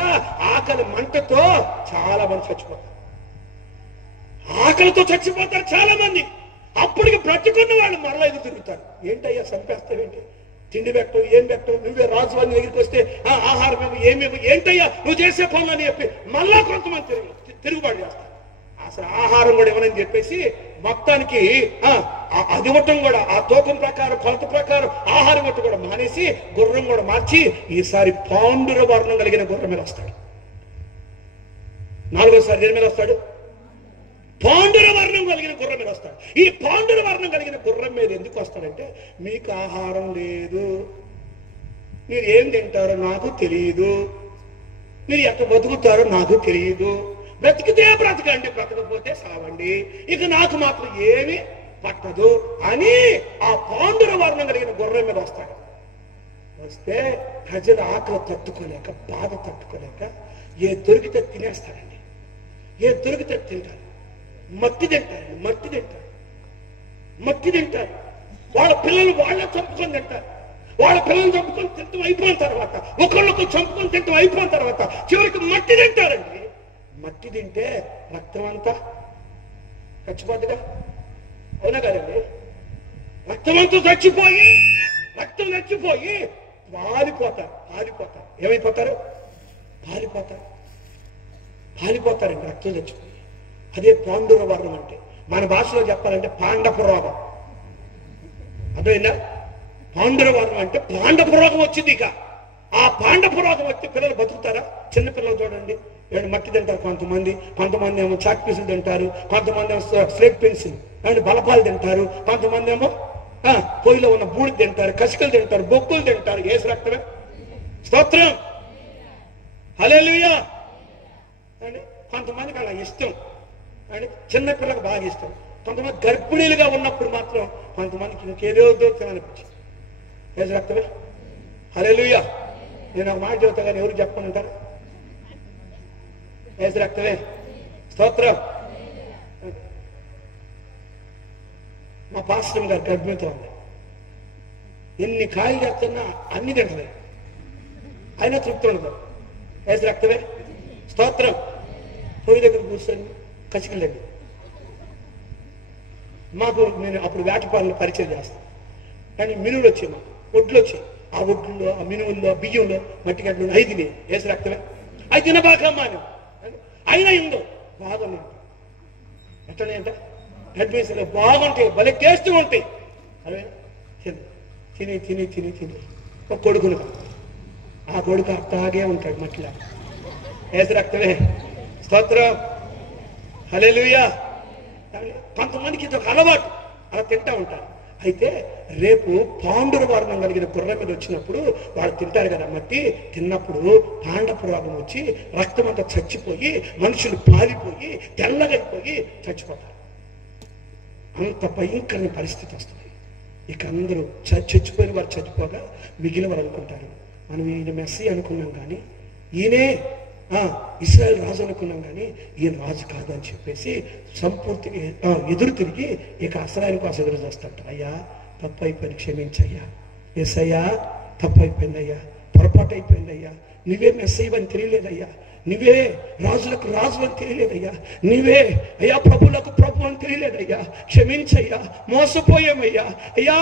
ఆకలి మంటతో చాలా మంది చచ్చిపోతారు. ఆకలితో చచ్చిపోతారు చాలా మంది. అప్పటికి బ్రతుకున్న వాళ్ళు మరలా ఎదురు తిరుగుతారు. ఏంటయ్యా చంపేస్తావేంటి, తిండి పెట్టవు, ఏం పెట్టవు, నువ్వే రాజు అని దగ్గరికి వస్తే ఆహారం ఏమేమి, ఏంటయ్యా నువ్వు చేసే పనులు అని చెప్పి మళ్ళా కొంతమంది తిరుగుబాటు చేస్తారు. అసలు ఆహారం కూడా ఇవ్వనని చెప్పేసి మొత్తానికి అది ఇవ్వటం కూడా ఆ తూకం ప్రకారం, కొలత ప్రకారం ఆహారం ఇవ్వటం కూడా మానేసి గుర్రం కూడా మార్చి ఈసారి పాండుర వర్ణం కలిగిన గుర్రం మీద వస్తాడు. 4వసారి దేని మీద వస్తాడు? పాండుర వర్ణం కలిగిన గుర్రం మీద వస్తాడు. ఈ పాండుర వర్ణం కలిగిన గుర్రం మీద ఎందుకు వస్తాడంటే, మీకు ఆహారం లేదు, మీరు ఏం తింటారో నాకు తెలియదు, మీరు ఎట్లా బతుకుతారో నాకు తెలియదు, బ్రతికితే బ్రతకండి, బ్రతకపోతే సావండి, ఇక నాకు మాత్రం ఏమి పట్టదు అని ఆ పాండుర వర్ణం కలిగిన గుర్రం మీద వస్తాడు. వస్తే ప్రజల ఆకలి తట్టుకోలేక, బాధ తట్టుకోలేక ఏ దొరికితే తినేస్తారండి, ఏ దొరికితే తింటారు. మట్టి తింటారు, మట్టి తింటారు, మట్టి తింటారు. వాళ్ళ పిల్లలు వాళ్ళే చంపుకొని తింటారు. వాళ్ళ పిల్లలు చంపుకొని తింటం అయిపోయిన తర్వాత, ఒకళ్ళొకరు చంపుకొని తింటం అయిపోయిన తర్వాత చివరికి మట్టి తింటారండి. మట్టి తింటే రక్తం అంతా చచ్చిపోతుందిగా, అవునా కదండి? రక్తం అంతా చచ్చిపోయి పాలిపోతారు. ఏమైపోతారు? పాలిపోతారండి, రక్తం చచ్చిపోయి. అదే పాండుర వర్ణం అంటే. మన భాషలో చెప్పాలంటే పాండపు రోగం. అదేనా? పాండుర వర్ణం అంటే పాండపు రోగం వచ్చింది. ఇక ఆ పాండపు రోగం వచ్చి పిల్లలు బతుకుతారా? చిన్నపిల్లలు చూడండి, మట్టి తింటారు కొంతమంది ఏమో చాక్ పీసులు తింటారు, కొంతమంది ఏమో స్లేట్ పెన్సిల్ అండ్ బలపాలు తింటారు, కొంతమంది ఏమో పొయ్యిలో ఉన్న బూడిద తింటారు, కసికలు తింటారు, బొక్కులు తింటారు. యేసు రక్తమే. స్తోత్రం, హల్లెలూయా. అండి కొంతమందికి అలా ఇష్టం అండి, చిన్నపిల్లలకు బాగా ఇష్టం. కొంతమంది గర్భిణీలుగా ఉన్నప్పుడు మాత్రం కొంతమందికి ఇంకేదో తినాలనిపించింది. యేసు రక్తమే, హల్లెలూయా. నేను ఒక మాట చెబుతా కానీ ఎవరు చెప్పనంటారు? యేసు రక్తమే. స్తోత్రం. మా పాస్టర్ గారు గర్భిణితో ఉంది. ఎన్ని కాయలు చేస్తున్నా అన్ని తింటది, అయినా తృప్తి ఉండదు. యేసు రక్తమే. స్తోత్రం. పొయ్యి దగ్గర కూర్చొని కసికలండి. నేను అప్పుడు వేటపాలను పరిచయం చేస్తాను. కానీ మినువులు వచ్చాయి, మాకు ఒడ్లు వచ్చాయి. ఆ ఒడ్లలో, ఆ మినువుల్లో, బియ్యంలో మట్టి గడ్డలు ఐదు తిని. యేసు రక్తమే. అవి తినబాకమ్మా అయినా ఇందో బాగున్నాయి. ఎట్లనే అంటే గడ్డేసలో బాగుంటాయి, భలే టేస్ట్ ఉంటాయి. అదే తిని తిని తిని తిని ఒక కొడుకును, ఆ కొడుకు అట్టాగే ఉంటాడు మట్టిలా. యేసు రక్తమే. స్తోత్రం, హల్లెలూయా. కొంతమందికి ఇది ఒక అలవాటు, అలా తింటా ఉంటారు. అయితే రేపు పాండుర వర్ణం కలిగిన గుర్రం మీద వచ్చినప్పుడు వాళ్ళు తింటారు కదా మట్టి. తిన్నప్పుడు పాండపు రోగం వచ్చి రక్తం అంతా చచ్చిపోయి, మనుషులు పాలిపోయి తెల్లగైపోయి చచ్చిపోతారు. అంత భయంకరమైన పరిస్థితి వస్తుంది. ఇక అందరూ చచ్చిపోయిన వారు చచ్చిపోగా మిగిలిన వారు అనుకుంటారు, మనం ఈయన మెస్సీ అనుకున్నాం కానీ, ఈయనే ఇశ్రాయేల్ రాజు అనుకున్నాం కానీ ఈయన రాజు కాదని చెప్పేసి సంపూర్తిగా ఎదురు తిరిగి ఇక అసరాయన కోసం ఎదురు చేస్తాంటారు. అయ్యా తప్పు అయిపోయింది, క్షమించయ్యా. యేసయ్యా తప్పు అయిపోయిందయ్యా, పొరపాటు అయిపోయిందయ్యా, నువ్వే మెస్సయ్య అని తెలియలేదయ్యా, నువ్వే రాజులకు రాజు అని తెలియలేదయ్యా, నువ్వే అయ్యా ప్రభులకు ప్రభు అని తెలియలేదయ్యా, క్షమించయ్యా, మోసపోయామయ్యా. అయ్యా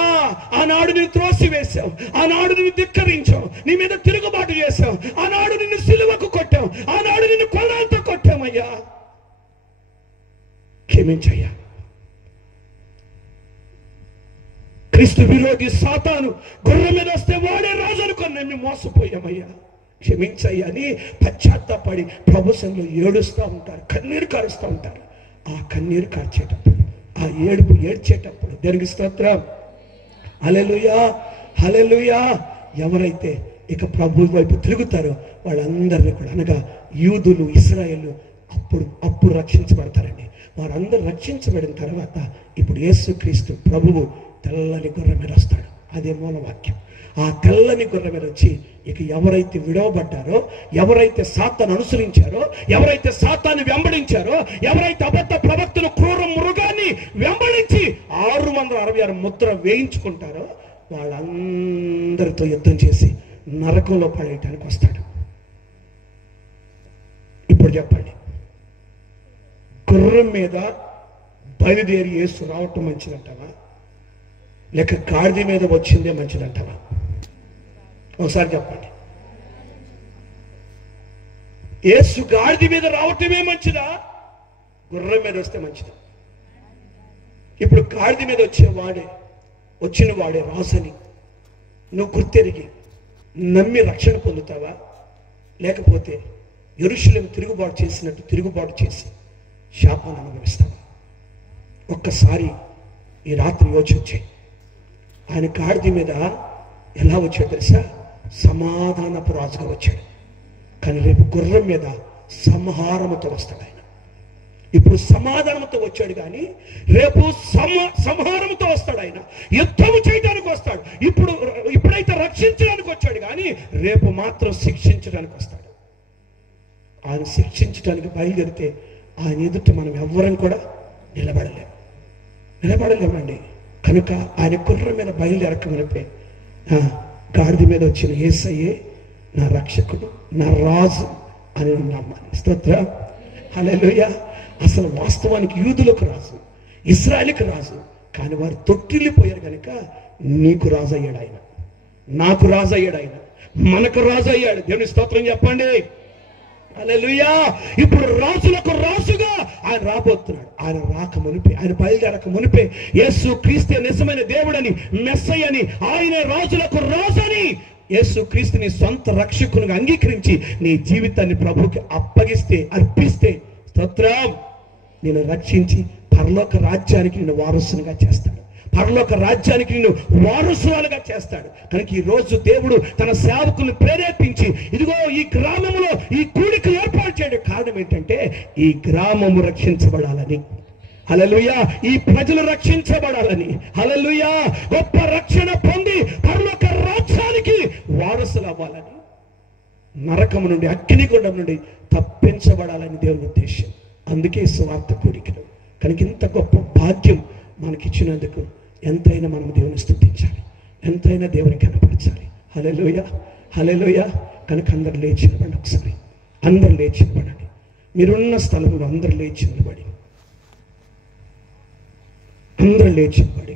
ఆనాడు నిన్ను త్రోసి వేశావు, ఆనాడు నిన్ను ధిక్కరించావు, నీ మీద తిరుగుబాటు చేశావు, ఆనాడు నిన్ను సిలువకు కొట్టావు, ఆనాడు నిన్ను కొనాలతో కొట్టామయ్యా, క్షమించయ్యా. క్రీస్తు విరోధి సాతాను గుర్రం మీద వస్తే వాడే రాజు అనుకుని మేము మోసపోయామయ్యా, క్షమించయ్యా అని పశ్చాత్తాపడి ప్రభు సన్నిధిలో ఏడుస్తూ ఉంటారు, కన్నీరు కారుస్తూ ఉంటారు. ఆ కన్నీరు కార్చేటప్పుడు, ఆ ఏడుపు ఏడ్చేటప్పుడు దేవునికి స్తోత్రం, హల్లెలూయా, హల్లెలూయా. ఎవరైతే ఇక ప్రభు వైపు తిరుగుతారో వాళ్ళందరినీ కూడా, అనగా యూదులు, ఇశ్రాయేలు అప్పుడు రక్షించబడతారండి. వారందరూ రక్షించబడిన తర్వాత ఇప్పుడు యేసుక్రీస్తు ప్రభువు తెల్లని గుర్రం మీద వస్తాడు. అదే మూలవాక్యం. ఆ తెల్లని గుర్రం మీద వచ్చి ఇక ఎవరైతే విడవబడ్డారో, ఎవరైతే సాతాను అనుసరించారో, ఎవరైతే సాతాను వెంబడించారో, ఎవరైతే అబద్ధ ప్రవక్తను, క్రూర మృగాన్ని వెంబడించి 666 ముద్ర వేయించుకుంటారో వాళ్ళందరితో యుద్ధం చేసి నరకంలో పడేయటానికి వస్తాడు. ఇప్పుడు చెప్పండి, గుర్రం మీద బయలుదేరి యేసు రావటం మంచిదంటావా, లేక గాడిద మీద వచ్చిందే మంచిదంటావా? ఒకసారి చెప్పండి. యేసు గాడిద మీద రావటమే మంచిదా, గుర్రం మీద వస్తే మంచిదా? ఇప్పుడు గాడిద మీద వచ్చిన వాడే రాసని నువ్వు గుర్తెరిగి నమ్మి రక్షణ పొందుతావా, లేకపోతే యెరూషలేము తిరుగుబాటు చేసినట్టు తిరుగుబాటు చేసి శాపాన్ని అనుభవిస్తావా? ఒక్కసారి ఈ రాత్రి యోచన చేయి. ఆయన గాడిద మీద ఎలా వచ్చాడు తెలుసా? సమాధానపు రాజుగా వచ్చాడు. కానీ రేపు గుర్రం మీద సంహారముతో వస్తాడు ఆయన. ఇప్పుడు సమాధానంతో వచ్చాడు, కానీ రేపు సంహారంతో వస్తాడు ఆయన. యుద్ధము చేయడానికి వస్తాడు. ఇప్పుడైతే రక్షించడానికి వచ్చాడు, కానీ రేపు మాత్రం శిక్షించడానికి వస్తాడు. ఆయన శిక్షించడానికి బయలుదేరితే ఆయన ఎదుట మనం ఎవ్వరం కూడా నిలబడలేమండి. కనుక ఆయన గుర్రం మీద బయలుదేరక మునిపే గాడిద మీద వచ్చిన యేసయ్యే నా రక్షకుడు, నా రాజు అని నమ్మాలి. స్తోత్రం, హల్లెలూయా. అసలు వాస్తవానికి యూదులకు రాజు, ఇశ్రాయేలుకు రాజు, కానీ వారు తొట్టిల్లిపోయారు కనుక నీకు రాజు అయ్యాడు ఆయన, నాకు రాజు అయ్యాడు ఆయన, మనకు రాజు అయ్యాడు. దేవుని స్తోత్రం చెప్పండి, హల్లెలూయా. ఇప్పుడు రాజులకు రాజుగా ఆయన రాబోతున్నాడు. ఆయన రాక మునిపే, ఆయన బయలుదేరక మునిపే యేసు క్రీస్తే నిజమైన దేవుడని, మెస్సయ్యని, ఆయనే రాజులకు రాజని యేసు క్రీస్తుని సొంత రక్షకునిగా అంగీకరించి నీ జీవితాన్ని ప్రభువుకి అర్పిస్తే స్తోత్రం, నేను రక్షించి పరలోక రాజ్యానికి నిన్ను వారసునిగా చేస్తాడు. పరలోక రాజ్యానికి నిన్ను వారసురాలుగా చేస్తాడు. కనుక ఈ రోజు దేవుడు తన సేవకులను ప్రేరేపించి ఇదిగో ఈ గ్రామంలో ఈ కూడిక ఏర్పాటు చేయడం కారణం ఏంటంటే ఈ గ్రామము రక్షించబడాలని, హల్లెలూయా, ఈ ప్రజలు రక్షించబడాలని, హల్లెలూయా, గొప్ప రక్షణ పొంది పరలోక రాజ్యానికి వారసులు అవ్వాలని, నరకము నుండి అగ్నిగుండం నుండి తప్పించబడాలని దేవుని ఉద్దేశం. అందుకే సువార్త కూడికలు. కనుక ఇంత గొప్ప భాగ్యం మనకిచ్చినందుకు ఎంతైనా మనం దేవుని స్తుతించాలి, ఎంతైనా దేవుని కనపరచాలి. హల్లెలూయా, హల్లెలూయా. కనుక అందరు లేచి నిలబడండి. ఒకసారి అందరు లేచి నిలబడండి. మీరున్న స్థలంలో అందరు లేచి నిలబడి, అందరు లేచి నిలబడి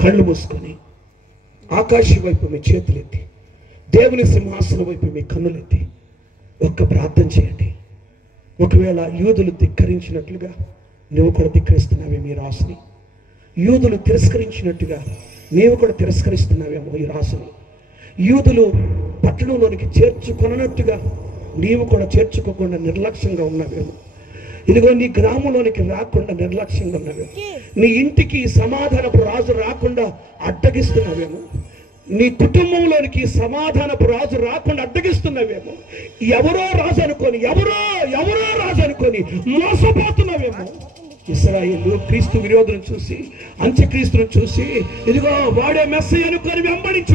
కళ్ళు మూసుకొని ఆకాశం వైపు మీ చేతులెత్తి, దేవుని సింహాసనం వైపు మీ కన్నులెత్తి ఒక్క ప్రార్థన చేయండి. ఒకవేళ యూదులు ధిక్కరించినట్లుగా నువ్వు కూడా ధిక్కరిస్తున్నావేమో ఈ రాసుని, యూదులు తిరస్కరించినట్టుగా నీవు కూడా తిరస్కరిస్తున్నావేమో ఈ రాసుని, యూదులు పట్టణంలోనికి చేర్చుకొనట్టుగా నీవు కూడా చేర్చుకోకుండా నిర్లక్ష్యంగా ఉన్నావేమో, ఇదిగో నీ గ్రామంలోనికి రాకుండా నిర్లక్ష్యంగా ఉన్నావేమో, నీ ఇంటికి సమాధానపు రాజు రాకుండా అడ్డగిస్తున్నావేమో, నీ కుటుంబంలోనికి సమాధానపు రాజు రాకుండా అడ్డగిస్తున్నావేమో, ఎవరో రాజు అనుకొని మోసపోతున్నావేమో. ఇశ్రాయేలు క్రీస్తు విరోధులను చూసి, అంత్యక్రీస్తును చూసి ఇదిగో వాడే మెస్సయ్య అనుకొని వెంబడించు